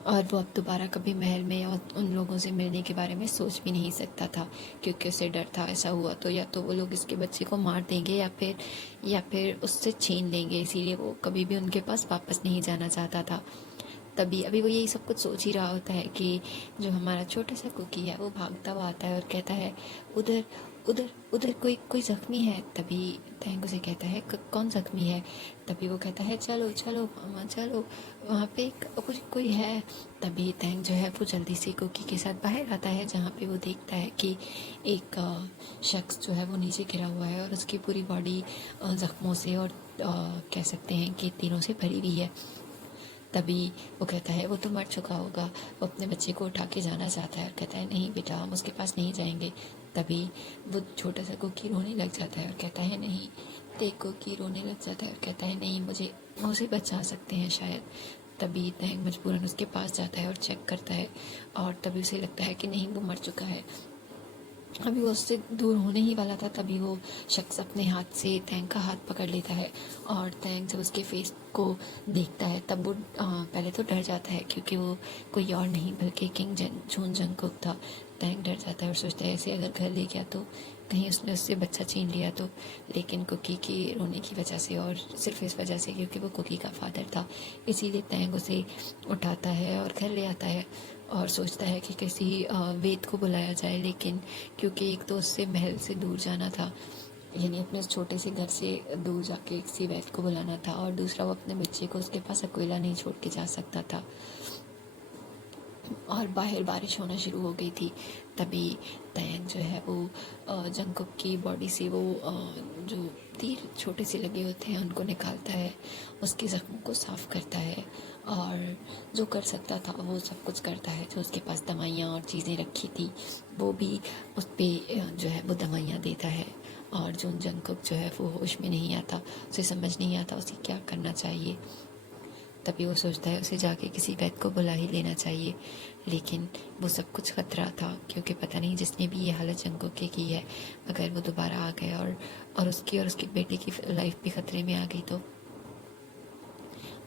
और वो अब दोबारा कभी महल में और उन लोगों से मिलने के बारे में सोच भी नहीं सकता था, क्योंकि उसे डर था ऐसा हुआ तो या तो वो लोग इसके बच्चे को मार देंगे या फिर उससे छीन लेंगे। इसीलिए वो कभी भी उनके पास वापस नहीं जाना चाहता था। तभी अभी वो यही सब कुछ सोच ही रहा होता है कि जो हमारा छोटा सा कुकी है वो भागता हुआ आता है और कहता है उधर उधर उधर कोई कोई जख्मी है। तभी तैंग उसे कहता है कौन जख्मी है? तभी वो कहता है चलो चलो मामा चलो, वहाँ पे कोई है। तभी तैंग जो है वो जल्दी से कुकी के साथ बाहर आता है, जहाँ पे वो देखता है कि एक शख्स जो है वो नीचे गिरा हुआ है और उसकी पूरी बॉडी ज़ख्मों से और कह सकते हैं कि तीरों से भरी हुई है। तभी वो कहता है वो तो मर चुका होगा। वो अपने बच्चे को उठा के जाना चाहता है और कहता है नहीं बेटा हम उसके पास नहीं जाएंगे। तभी वो छोटा सा कुकी रोने लग जाता है और कहता है नहीं, देख कुकी रोने लग जाता है और कहता है नहीं मुझे बचा सकते हैं शायद। तभी तैंग मजबूरन उसके पास जाता है और चेक करता है और तभी उसे लगता है कि नहीं वो मर चुका है। अभी वो उससे दूर होने ही वाला था, तभी वो शख्स अपने हाथ से तैंग का हाथ पकड़ लेता है और तैंग जब उसके फेस को देखता है तब वो पहले तो डर जाता है, क्योंकि वो कोई और नहीं बल्कि जून जंगकुक था। तैंग डर जाता है और सोचता है ऐसे अगर घर ले गया तो कहीं उसने उससे बच्चा छीन लिया तो। लेकिन कुकी के रोने की वजह से और सिर्फ इस वजह से क्योंकि वो कुकी का फादर था, इसीलिए तैंग उसे उठाता है और घर ले आता है और सोचता है कि किसी वेद को बुलाया जाए। लेकिन क्योंकि एक तो उससे महल से दूर जाना था, यानी अपने उस छोटे से घर से दूर जाके किसी वैद को बुलाना था, और दूसरा वो अपने बच्चे को उसके पास अकेला नहीं छोड़ के जा सकता था। और बाहर बारिश होना शुरू हो गई थी। तभी तैंग जो है वो जंगकुक की बॉडी से वो जो तीर छोटे से लगे होते हैं उनको निकालता है, उसके ज़ख्मों को साफ़ करता है और जो कर सकता था वो सब कुछ करता है। जो उसके पास दवाइयाँ और चीज़ें रखी थी वो भी उस पर जो है वो दवाइयाँ देता है। और जो जंगकुक जो है वो होश में नहीं आता, उसे समझ नहीं आता उसे क्या करना चाहिए। तभी वो सोचता है उसे जाके किसी वैद्य को बुला ही लेना चाहिए। लेकिन वो सब कुछ खतरा था, क्योंकि पता नहीं जिसने भी ये हालत जंगकुक की है अगर वो दोबारा आ गए और उसके बेटे की लाइफ भी खतरे में आ गई तो।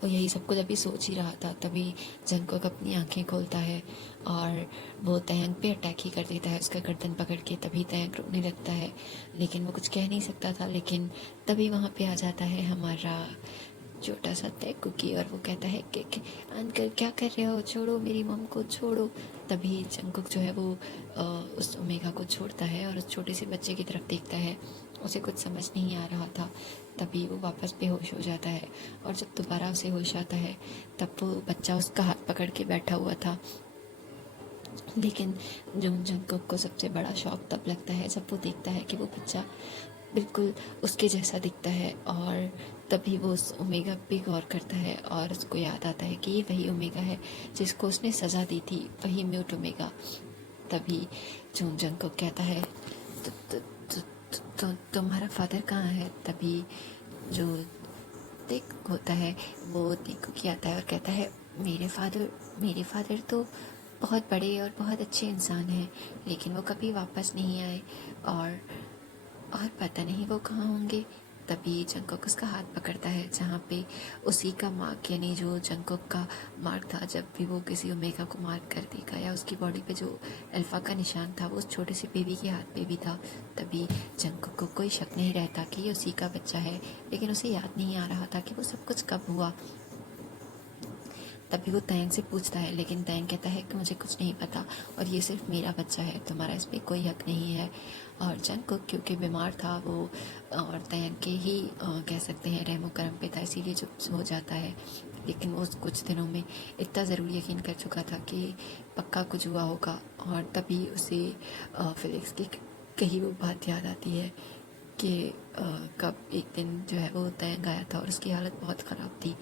वो यही सब कुछ अभी सोच ही रहा था, तभी जंगकुक अपनी आंखें खोलता है और वो तैंग पे अटैक ही कर देता है उसका गर्दन पकड़ के। तभी तैंग रोने लगता है, लेकिन वो कुछ कह नहीं सकता था। लेकिन तभी वहाँ पे आ जाता है हमारा छोटा सा तैंग कुकी और वो कहता है कि अंकल क्या कर रहे हो, छोड़ो मेरी मम को छोड़ो। तभी जंगकुक जो है वो उस ओमेगा को छोड़ता है और उस छोटे से बच्चे की तरफ देखता है। उसे कुछ समझ नहीं आ रहा था। तभी वो वापस बेहोश हो जाता है और जब दोबारा उसे होश आता है तब वो बच्चा उसका हाथ पकड़ के बैठा हुआ था लेकिन जून जंगकुक को सबसे बड़ा शौक तब लगता है जब वो देखता है कि वो बच्चा बिल्कुल उसके जैसा दिखता है, और तभी वो उस ओमेगा पे गौर करता है और उसको याद आता है कि ये वही ओमेगा है जिसको उसने सज़ा दी थी, वही म्यूट ओमेगा। तभी जून जंगकुक कहता है, तुम्हारा फादर कहाँ है? तभी जो देख होता है वो देखो कि आता है और कहता है, मेरे फादर तो बहुत बड़े और बहुत अच्छे इंसान हैं, लेकिन वो कभी वापस नहीं आए, और पता नहीं वो कहाँ होंगे। तभी जंगकुक उसका हाथ पकड़ता है जहाँ पे उसी का मार्क, यानी जो जंगकुक का मार्क था जब भी वो किसी ओमेगा को मार्क कर देगा, या उसकी बॉडी पे जो अल्फा का निशान था वो उस छोटे से बेबी के हाथ पे भी था। तभी जंगकुक को कोई शक नहीं रहता कि ये उसी का बच्चा है, लेकिन उसे याद नहीं आ रहा था कि वो सब कुछ कब हुआ। तभी वो तैंग से पूछता है, लेकिन तैंग कहता है कि मुझे कुछ नहीं पता और ये सिर्फ मेरा बच्चा है, तुम्हारा इस पर कोई हक नहीं है। और जंगकुक क्योंकि बीमार था वो, और तैंग के ही कह सकते हैं रहमो करम पे था, इसीलिए चुप हो जाता है। लेकिन वो कुछ दिनों में इतना ज़रूर यकीन कर चुका था कि पक्का कुछ हुआ होगा। और तभी उसे फिलिक्स की कही वो बात याद आती है कि कब एक दिन जो है वो तैंग आया था और उसकी हालत बहुत ख़राब थी।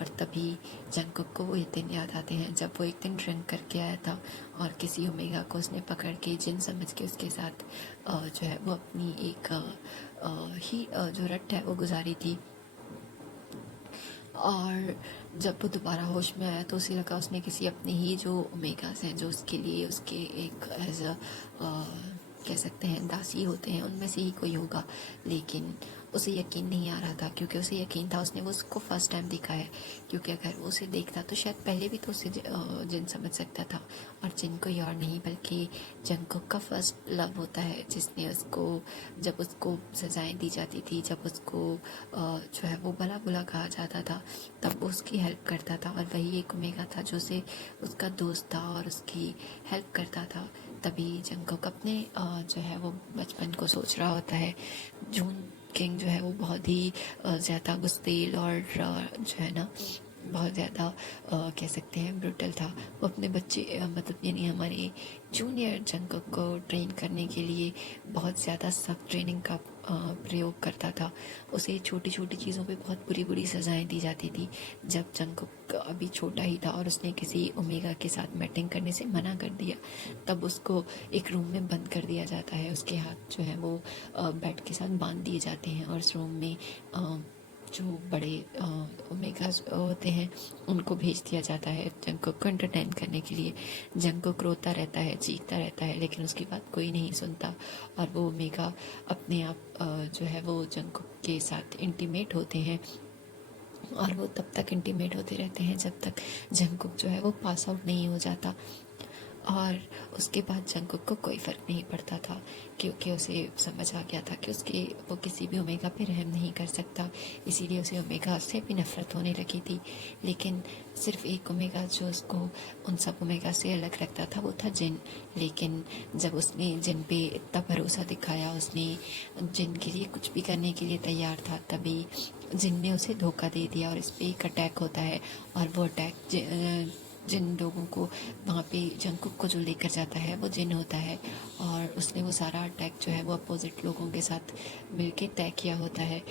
और तभी जंगकुक को वो ये दिन याद आते हैं जब वो एक दिन ड्रिंक करके आया था और किसी ओमेगा को उसने पकड़ के जिन समझ के उसके साथ जो है वो अपनी एक जो रट है वो गुजारी थी। और जब वो दोबारा होश में आया तो उसे लगा उसने किसी अपने ही जो ओमेगास हैं जो उसके लिए उसके एक एज अ कह सकते हैं दासी होते हैं, उनमें से ही कोई होगा। लेकिन उसे यकीन नहीं आ रहा था, क्योंकि उसे यकीन था उसने वो उसको फर्स्ट टाइम देखा है। क्योंकि अगर वो उसे देखता तो शायद पहले भी तो उसे जिन समझ सकता था, और जिन कोई और नहीं बल्कि जंगकुक का फर्स्ट लव होता है, जिसने उसको जब उसको सजाएं दी जाती थी, जब उसको जो है वो भला बुरा कहा जाता था, तब वो उसकी हेल्प करता था। और वही एक ओमेगा था जो उसे उसका दोस्त था और उसकी हेल्प करता था। तभी जंगकुक अपने जो है वो बचपन को सोच रहा होता है। जून किंग जो है वो बहुत ही ज़्यादा गुस्सेल और जो है ना बहुत ज़्यादा कह सकते हैं ब्रूटल था। वो अपने बच्चे मतलब यानी हमारे जूनियर जंगकुक को ट्रेन करने के लिए बहुत ज़्यादा सख्त ट्रेनिंग का प्रयोग करता था। उसे छोटी छोटी चीज़ों पे बहुत बुरी बुरी सज़ाएं दी जाती थी। जब जंगकुक अभी छोटा ही था और उसने किसी ओमेगा के साथ मैटिंग करने से मना कर दिया, तब उसको एक रूम में बंद कर दिया जाता है। उसके हाथ जो है वो बेड के साथ बांध दिए जाते हैं, और उस रूम में जो बड़े ओमेगास होते हैं उनको भेज दिया जाता है जंगकुक को एंटरटेन करने के लिए। जंगकुक रोता रहता है, चीखता रहता है, लेकिन उसकी बात कोई नहीं सुनता। और वो ओमेगा अपने आप जो है वो जंगकुक के साथ इंटीमेट होते हैं, और वो तब तक इंटीमेट होते रहते हैं जब तक जंगकुक जो है वो पास आउट नहीं हो जाता। और उसके बाद जंगकुक को कोई फ़र्क नहीं पड़ता था, क्योंकि उसे समझ आ गया था कि वो किसी भी ओमेगा पे रहम नहीं कर सकता। इसीलिए उसे ओमेगा से भी नफ़रत होने लगी थी। लेकिन सिर्फ एक ओमेगा जो उसको उन सब ओमेगा से अलग रखता था वो था जिन। लेकिन जब उसने जिन पे इतना भरोसा दिखाया, उसने जिन के लिए कुछ भी करने के लिए तैयार था, तभी जिन ने उसे धोखा दे दिया और इस पर एक अटैक होता है। और वो अटैक जिन लोगों को वहाँ पे जंगकुक को जो लेकर जाता है वो जिन होता है, और उसने वो सारा अटैक जो है वो अपोजिट लोगों के साथ मिलके तय किया होता है।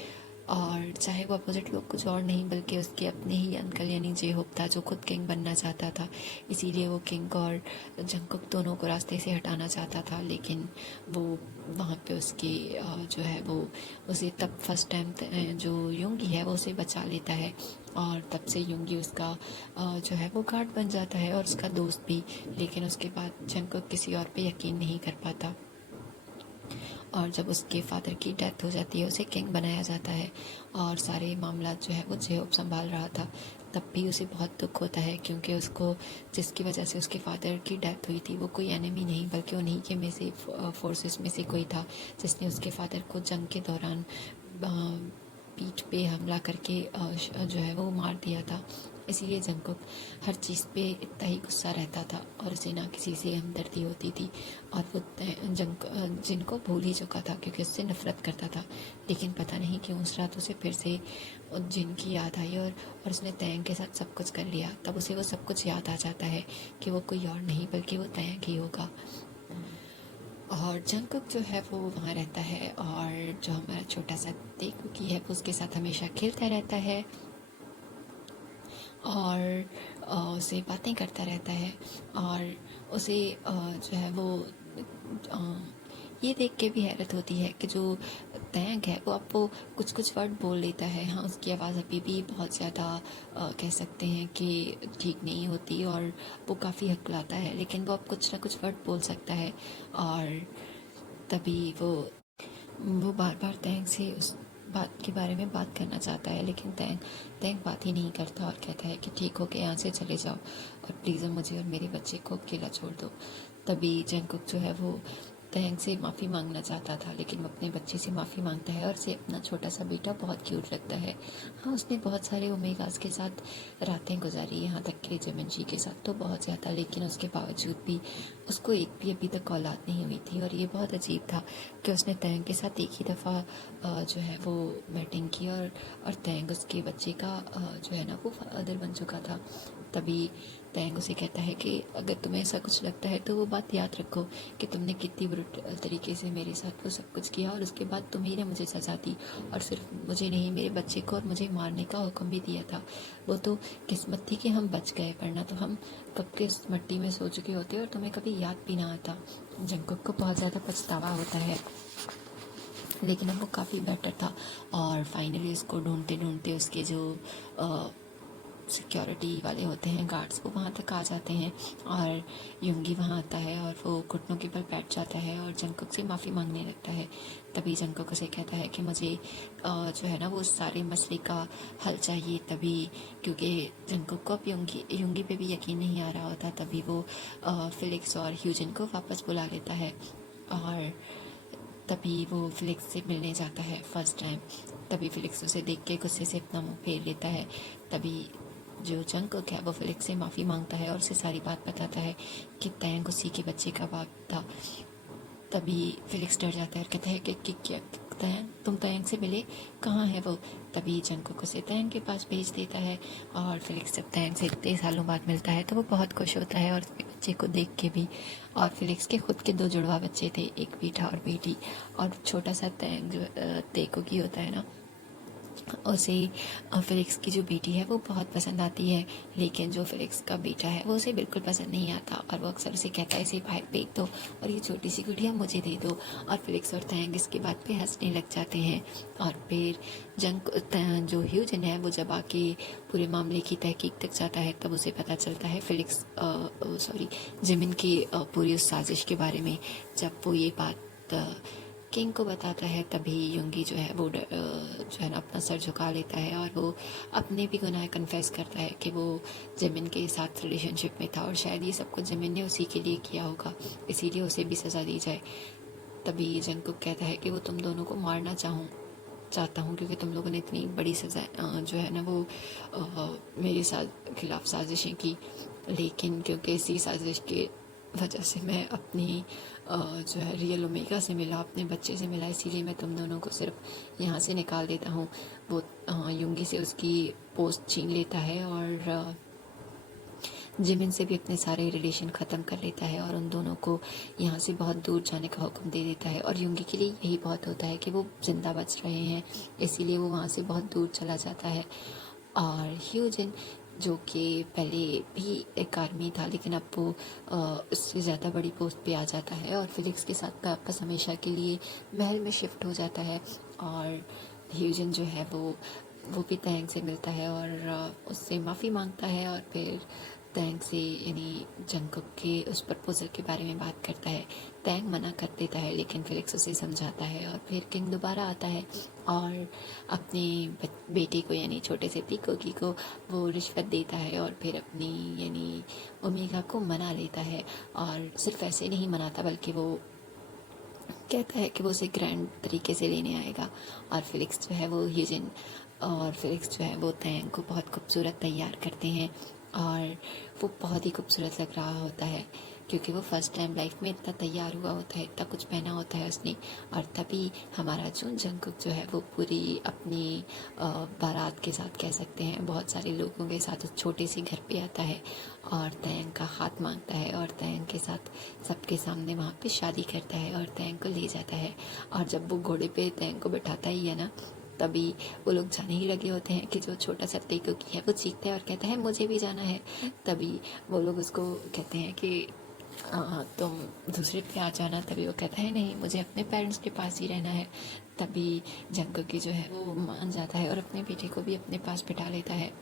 और चाहे वो अपोजिट लोग कुछ और नहीं बल्कि उसके अपने ही अंकल यानी जे होप था, जो खुद किंग बनना चाहता था। इसीलिए वो किंग और जंगकुक दोनों को रास्ते से हटाना चाहता था। लेकिन वो वहाँ पे उसके जो है वो उसे तब फर्स्ट टाइम जो युंगी है वो उसे बचा लेता है, और तब से युंगी उसका जो है वो गार्ड बन जाता है और उसका दोस्त भी। लेकिन उसके बाद जंगकुक किसी और पे यकीन नहीं कर पाता, और जब उसके फादर की डेथ हो जाती है उसे किंग बनाया जाता है, और सारे मामला जो है वो जेहोब संभाल रहा था। तब भी उसे बहुत दुख होता है, क्योंकि उसको जिसकी वजह से उसके फादर की डेथ हुई थी वो कोई एनिमी नहीं बल्कि उन्हीं के में से फोर्सेस में से कोई था, जिसने उसके फादर को जंग के दौरान पीठ पे हमला करके जो है वो मार दिया था। इसीलिए जंगकुक हर चीज़ पे इतना ही गुस्सा रहता था और उसे ना किसी से हमदर्दी होती थी, और वो जिनको भूल ही चुका था क्योंकि उससे नफरत करता था। लेकिन पता नहीं क्यों उस रात उसे फिर से जिन की याद आई, और उसने तैंग के साथ सब कुछ कर लिया। तब उसे वो सब कुछ याद आ जाता है कि वो कोई और नहीं बल्कि वो तैंग ही होगा। और जंगकुक जो है वो वहाँ रहता है, और जो हमारा छोटा सा तेकुकी है वो उसके साथ हमेशा खेलता रहता है और उसे बातें करता रहता है। और उसे जो है वो अ, ये देख के भी हैरत होती है कि जो तैंग है वो अब वो कुछ कुछ वर्ड बोल लेता है। हाँ, उसकी आवाज़ अभी भी बहुत ज़्यादा कह सकते हैं कि ठीक नहीं होती, और वो काफ़ी हकलाता है, लेकिन वो अब कुछ ना कुछ वर्ड बोल सकता है। और तभी वो बार बार तैंग से उस बात के बारे में बात करना चाहता है, लेकिन तैंग तैंग बात ही नहीं करता और कहता है कि ठीक हो के यहाँ से चले जाओ, और प्लीज़ मुझे और मेरे बच्चे को अकेला छोड़ दो। तभी जंगकुक जो है वो तैंग से माफ़ी मांगना चाहता था, लेकिन वो अपने बच्चे से माफ़ी मांगता है, और उसे अपना छोटा सा बेटा बहुत क्यूट लगता है। हाँ, उसने बहुत सारे ओमेगास के साथ रातें गुजारी, यहाँ तक कि जिमिनजी के साथ तो बहुत ज़्यादा, लेकिन उसके बावजूद भी उसको एक भी अभी तक औलाद नहीं हुई थी। और ये बहुत अजीब था कि उसने तैंग के साथ एक ही दफ़ा जो है वो मैटिंग की, और तैंग उसके बच्चे का जो है ना वो फादर बन चुका था। तभी तैंग उसे कहता है कि अगर तुम्हें ऐसा कुछ लगता है तो वो बात याद रखो कि तुमने कितनी बुरी तरीके से मेरे साथ वो सब कुछ किया, और उसके बाद तुम्ही ने मुझे सज़ा दी, और सिर्फ मुझे नहीं मेरे बच्चे को और मुझे मारने का हुक्म भी दिया था। वो तो किस्मत थी कि हम बच गए, वरना तो हम कब के इस मिट्टी में सो चुके होते और तुम्हें कभी याद भी ना आता। जंगकुक को बहुत ज़्यादा पछतावा होता है, लेकिन अब वो काफ़ी बेटर था। और फाइनली उसको ढूंढते ढूंढते उसके जो सिक्योरिटी वाले होते हैं गार्ड्स, वो वहाँ तक आ जाते हैं, और युंगी वहाँ आता है और वो घुटनों के बल बैठ जाता है और जंगकुक से माफ़ी मांगने लगता है। तभी जंगकुक उसे कहता है कि मुझे जो है ना वो सारे मसले का हल चाहिए। तभी क्योंकि जंगकुक को अब युंगी पे भी यकीन नहीं आ रहा होता, तभी वो फिलिक्स और ह्यूजन को वापस बुला लेता है, और तभी वो फिलिक्स से मिलने जाता है फर्स्ट टाइम। तभी फिलिक्स उसे देख के गुस्से से अपना मुंह फेर लेता है। तभी जो जंगकुक है वो फिलिक्स से माफ़ी मांगता है और उसे सारी बात बताता है कि तैंग उसी के बच्चे का बाप था। तभी फिलिक्स डर जाता है और कहता है कि क्या तैंग, तुम तैंग से मिले, कहाँ है वो? तभी जंगकुक उसे तैंग के पास भेज देता है, और फिलिक्स जब तैंग से इतने सालों बाद मिलता है तो वो बहुत खुश होता है, और अपने बच्चे को देख के भी। और फिलिक्स के खुद के 2 जुड़वा बच्चे थे, एक बेटा और बेटी। और छोटा सा तैंग जो तेकुकी होता है ना, उसे फिलिक्स की जो बेटी है वो बहुत पसंद आती है, लेकिन जो फिलिक्स का बेटा है वो उसे बिल्कुल पसंद नहीं आता, और वो अक्सर उसे कहता है इसे बाहर फेंक दो और ये छोटी सी गुड़िया मुझे दे दो। और फिलिक्स और तैंग इसके बात पे हंसने लग जाते हैं। और फिर जो ह्यूजन है वो जब आके पूरे मामले की तहकीक तक जाता है, तब उसे पता चलता है फिलिक्स जिमिन की पूरी उस साजिश के बारे में। जब वो ये बात किंग को बताता है, तभी युंगी जो है वो जो है ना अपना सर झुका लेता है, और वो अपने भी गुनाह कन्फेस करता है कि वो जिमिन के साथ रिलेशनशिप में था, और शायद ये सब कुछ जिमिन ने उसी के लिए किया होगा, इसीलिए उसे भी सज़ा दी जाए। तभी जंगकुक कहता है कि वो तुम दोनों को मारना चाहता हूँ क्योंकि तुम लोगों ने इतनी बड़ी सज़ा जो है ना वो मेरे साथ खिलाफ साजिशें की, लेकिन क्योंकि इसी साजिश के वजह से मैं अपनी जो है रियल ओमेगा से मिला, अपने बच्चे से मिला, इसीलिए मैं तुम दोनों को सिर्फ यहाँ से निकाल देता हूँ। वो युंगी से उसकी पोस्ट छीन लेता है, और जिमिन से भी अपने सारे रिलेशन ख़त्म कर लेता है, और उन दोनों को यहाँ से बहुत दूर जाने का हुक्म दे देता है। और युंगी के लिए यही बहुत होता है कि वो ज़िंदा बच रहे हैं, इसीलिए वो वहाँ से बहुत दूर चला जाता है। और ह्यूजन जो कि पहले भी एक आर्मी था, लेकिन अब वो उससे ज़्यादा बड़ी पोस्ट पे आ जाता है, और फिलिक्स के साथ वापस हमेशा के लिए महल में शिफ्ट हो जाता है। और ह्यूजन जो है वो भी तैंग से मिलता है और उससे माफ़ी मांगता है, और फिर तैंग से यानी जंगकुक के उस प्रपोजल के बारे में बात करता है। तैंग मना कर देता है, लेकिन फिलिक्स उसे समझाता है, और फिर किंग दोबारा आता है और अपने बेटे को यानी छोटे से तीकोकी को वो रिश्वत देता है, और फिर अपनी यानी ओमेगा को मना लेता है। और सिर्फ ऐसे नहीं मनाता, बल्कि वो कहता है कि वो उसे ग्रैंड तरीके से लेने आएगा। और फिलिक्स जो है वो फिलिक्स जो है वो तैंग को बहुत खूबसूरत तैयार करते हैं और वो बहुत ही खूबसूरत लग रहा होता है क्योंकि वो फर्स्ट टाइम लाइफ में इतना तैयार हुआ होता है, इतना कुछ पहना होता है उसने। और तभी हमारा जून जंगकुक जो है वो पूरी अपनी बारात के साथ, कह सकते हैं बहुत सारे लोगों के साथ, उस छोटे से घर पे आता है और तैंग का हाथ मांगता है और तैंग के साथ सबके सामने वहाँ पे शादी करता है और तैंग को ले जाता है। और जब वो घोड़े पे तैंग को बैठाता ही है ना, तभी वो लोग जाने ही लगे होते हैं कि जो छोटा सा तेकुकी है वो चीखता है और कहता है मुझे भी जाना है। तभी वो लोग उसको कहते हैं कि तुम दूसरे पे आ जाना। तभी वो कहता है नहीं, मुझे अपने पेरेंट्स के पास ही रहना है। तभी जंगकुकी जो है वो मान जाता है और अपने बेटे को भी अपने पास बिठा लेता है।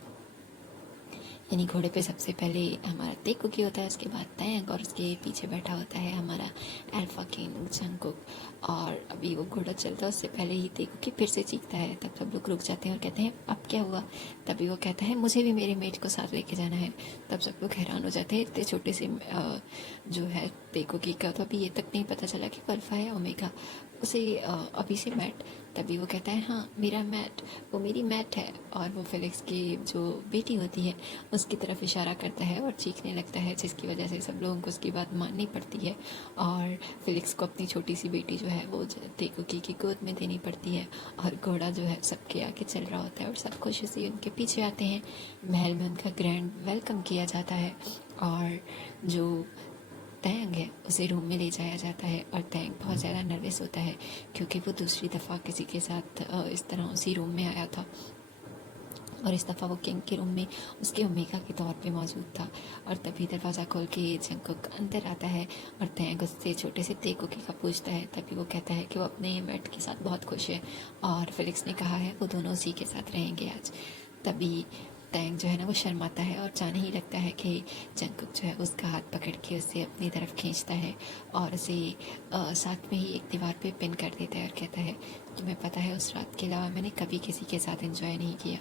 यानी घोड़े पे सबसे पहले हमारा तेकुकी होता है, उसके बाद तैंग और उसके पीछे बैठा होता है हमारा अल्फा किंग जंगकुक। और अभी वो घोड़ा चलता है उससे पहले ही तेकुकी फिर से चीखता है। तब सब लोग रुक जाते हैं और कहते हैं अब क्या हुआ। तभी वो कहता है मुझे भी मेरे मेट को साथ लेके जाना है। तब सब लोग हैरान हो जाते हैं, इतने छोटे से जो है तेकुकी का तो अभी ये तक नहीं पता चला कि वो अल्फा है ओमेगा, उसे अभी से मैट। तभी वो कहता है हाँ मेरा मैट, वो मेरी मैट है। और वो फिलिक्स की जो बेटी होती है उसकी तरफ इशारा करता है और चीखने लगता है, जिसकी वजह से सब लोगों को उसकी बात माननी पड़ती है। और फिलिक्स को अपनी छोटी सी बेटी जो है वो तेकुकी की गोद में देनी पड़ती है। और घोड़ा जो है सबके आगे चल रहा होता है और सब खुशी से उनके पीछे आते हैं। महल में उनका ग्रैंड वेलकम किया जाता है और जो तैंग है उसे रूम में ले जाया जाता है। और तैंग बहुत ज़्यादा नर्वस होता है क्योंकि वो दूसरी दफ़ा किसी के साथ इस तरह उसी रूम में आया था और इस दफ़ा वो किंग के रूम में उसके ओमेगा के तौर पे मौजूद था। और तभी दरवाज़ा खोल के जंगकुक अंदर आता है और तैंग उससे छोटे से तेकुकी का पूछता है। तभी वो कहता है कि वो अपने मेट के साथ बहुत खुश है और फिलिक्स ने कहा है वो दोनों उसी के साथ रहेंगे आज। तभी तैंग जो है ना वो शर्माता है और जाने ही लगता है कि जंगकुक जो है उसका हाथ पकड़ के उसे अपनी तरफ खींचता है और उसे साथ में ही एक दीवार पे पिन कर देता है और कहता है तुम्हें पता है उस रात के अलावा मैंने कभी किसी के साथ एंजॉय नहीं किया।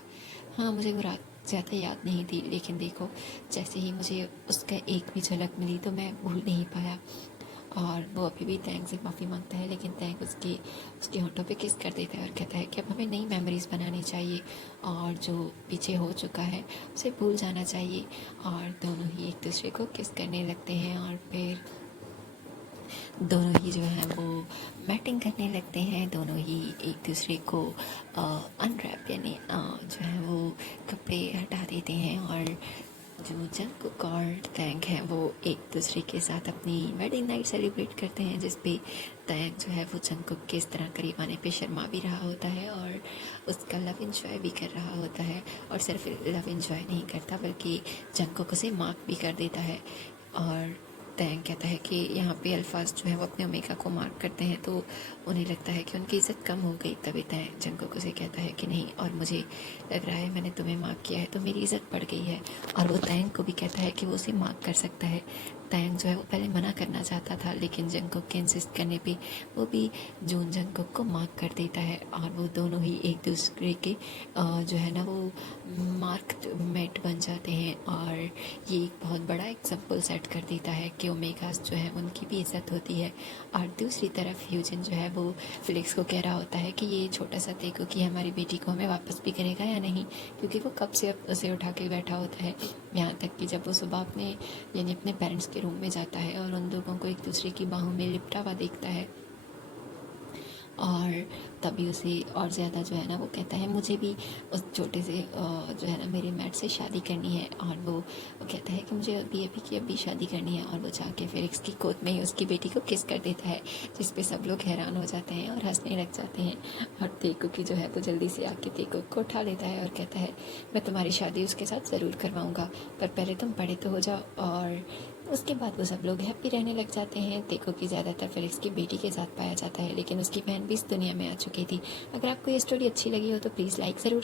हाँ मुझे वो रात ज़्यादा याद नहीं थी, लेकिन देखो जैसे ही मुझे उसका एक भी झलक मिली तो मैं भूल नहीं पाया। और वो अभी भी तैंग से माफ़ी मांगता है, लेकिन तैंग उसके होठों पे किस कर देता है और कहता है कि अब हमें नई मेमोरीज़ बनानी चाहिए और जो पीछे हो चुका है उसे भूल जाना चाहिए। और दोनों ही एक दूसरे को किस करने लगते हैं और फिर दोनों ही जो है वो बैटिंग करने लगते हैं। दोनों ही एक दूसरे को अनरैप यानी जो है वो कपड़े हटा देते हैं और जो जंगकुक और तैंग है वो एक दूसरे के साथ अपनी वेडिंग नाइट सेलिब्रेट करते हैं, जिस पे तैंग जो है वो जंगकुक के इस तरह करीब आने पे शर्मा भी रहा होता है और उसका लव इंजॉय भी कर रहा होता है। और सिर्फ लव इंजॉय नहीं करता बल्कि जंगकुक उसे मार्क भी कर देता है। और तैंग कहता है कि यहाँ पे अल्फाज जो है वो अपने ओमेगा को मार्क करते हैं तो उन्हें लगता है कि उनकी इज़्ज़त कम हो गई। तभी तैंग जंगकुक उसे कहता है कि नहीं, और मुझे लग रहा है मैंने तुम्हें मार्क किया है तो मेरी इज़्ज़त बढ़ गई है। और वो तैंग को भी कहता है कि वो उसे मार्क कर सकता है। तैंग जो है वो पहले मना करना चाहता था, लेकिन जंगकुक के इंसिस्ट करने पे वो भी जून जंगकुक को मार्क कर देता है और वो दोनों ही एक दूसरे के जो है ना वो मार्क मेट बन जाते हैं। और ये एक बहुत बड़ा एग्जाम्पल सेट कर देता है कि ओमेगास जो है उनकी भी इज़्ज़त होती है। और दूसरी तरफ ह्यूजन जो है वो फिलिक्स को कह रहा होता है कि ये छोटा सा तेकुकी हमारी बेटी को हमें वापस भी करेगा या नहीं, क्योंकि वो कब से उसे उठा के बैठा होता है। यहाँ तक कि जब वो सुबह अपने पेरेंट्स के रूम में जाता है और उन लोगों को एक दूसरे की बाहों में लिपटा हुआ देखता है और तभी उसे और ज़्यादा जो है ना वो कहता है मुझे भी उस छोटे से जो है ना मेरे मैट से शादी करनी है। और वो कहता है कि मुझे अभी अभी की अभी शादी करनी है। और वो जाके फिलिक्स की गोद में ही उसकी बेटी को किस कर देता है, जिस पे सब लोग हैरान हो जाते हैं और हंसने लग जाते हैं। और तेकुकी जो है वो जल्दी से आके तेकुक को उठा लेता है और कहता है मैं तुम्हारी शादी उसके साथ ज़रूर करवाऊँगा, पर पहले तुम बड़े तो हो जाओ। और उसके बाद वो सब लोग हैप्पी रहने लग जाते हैं। तेकुकी ज़्यादातर फिलिक्स की बेटी के साथ पाया जाता है, लेकिन उसकी बहन भी इस दुनिया में आ चुकी थी। अगर आपको ये स्टोरी अच्छी लगी हो तो प्लीज़ लाइक ज़रूर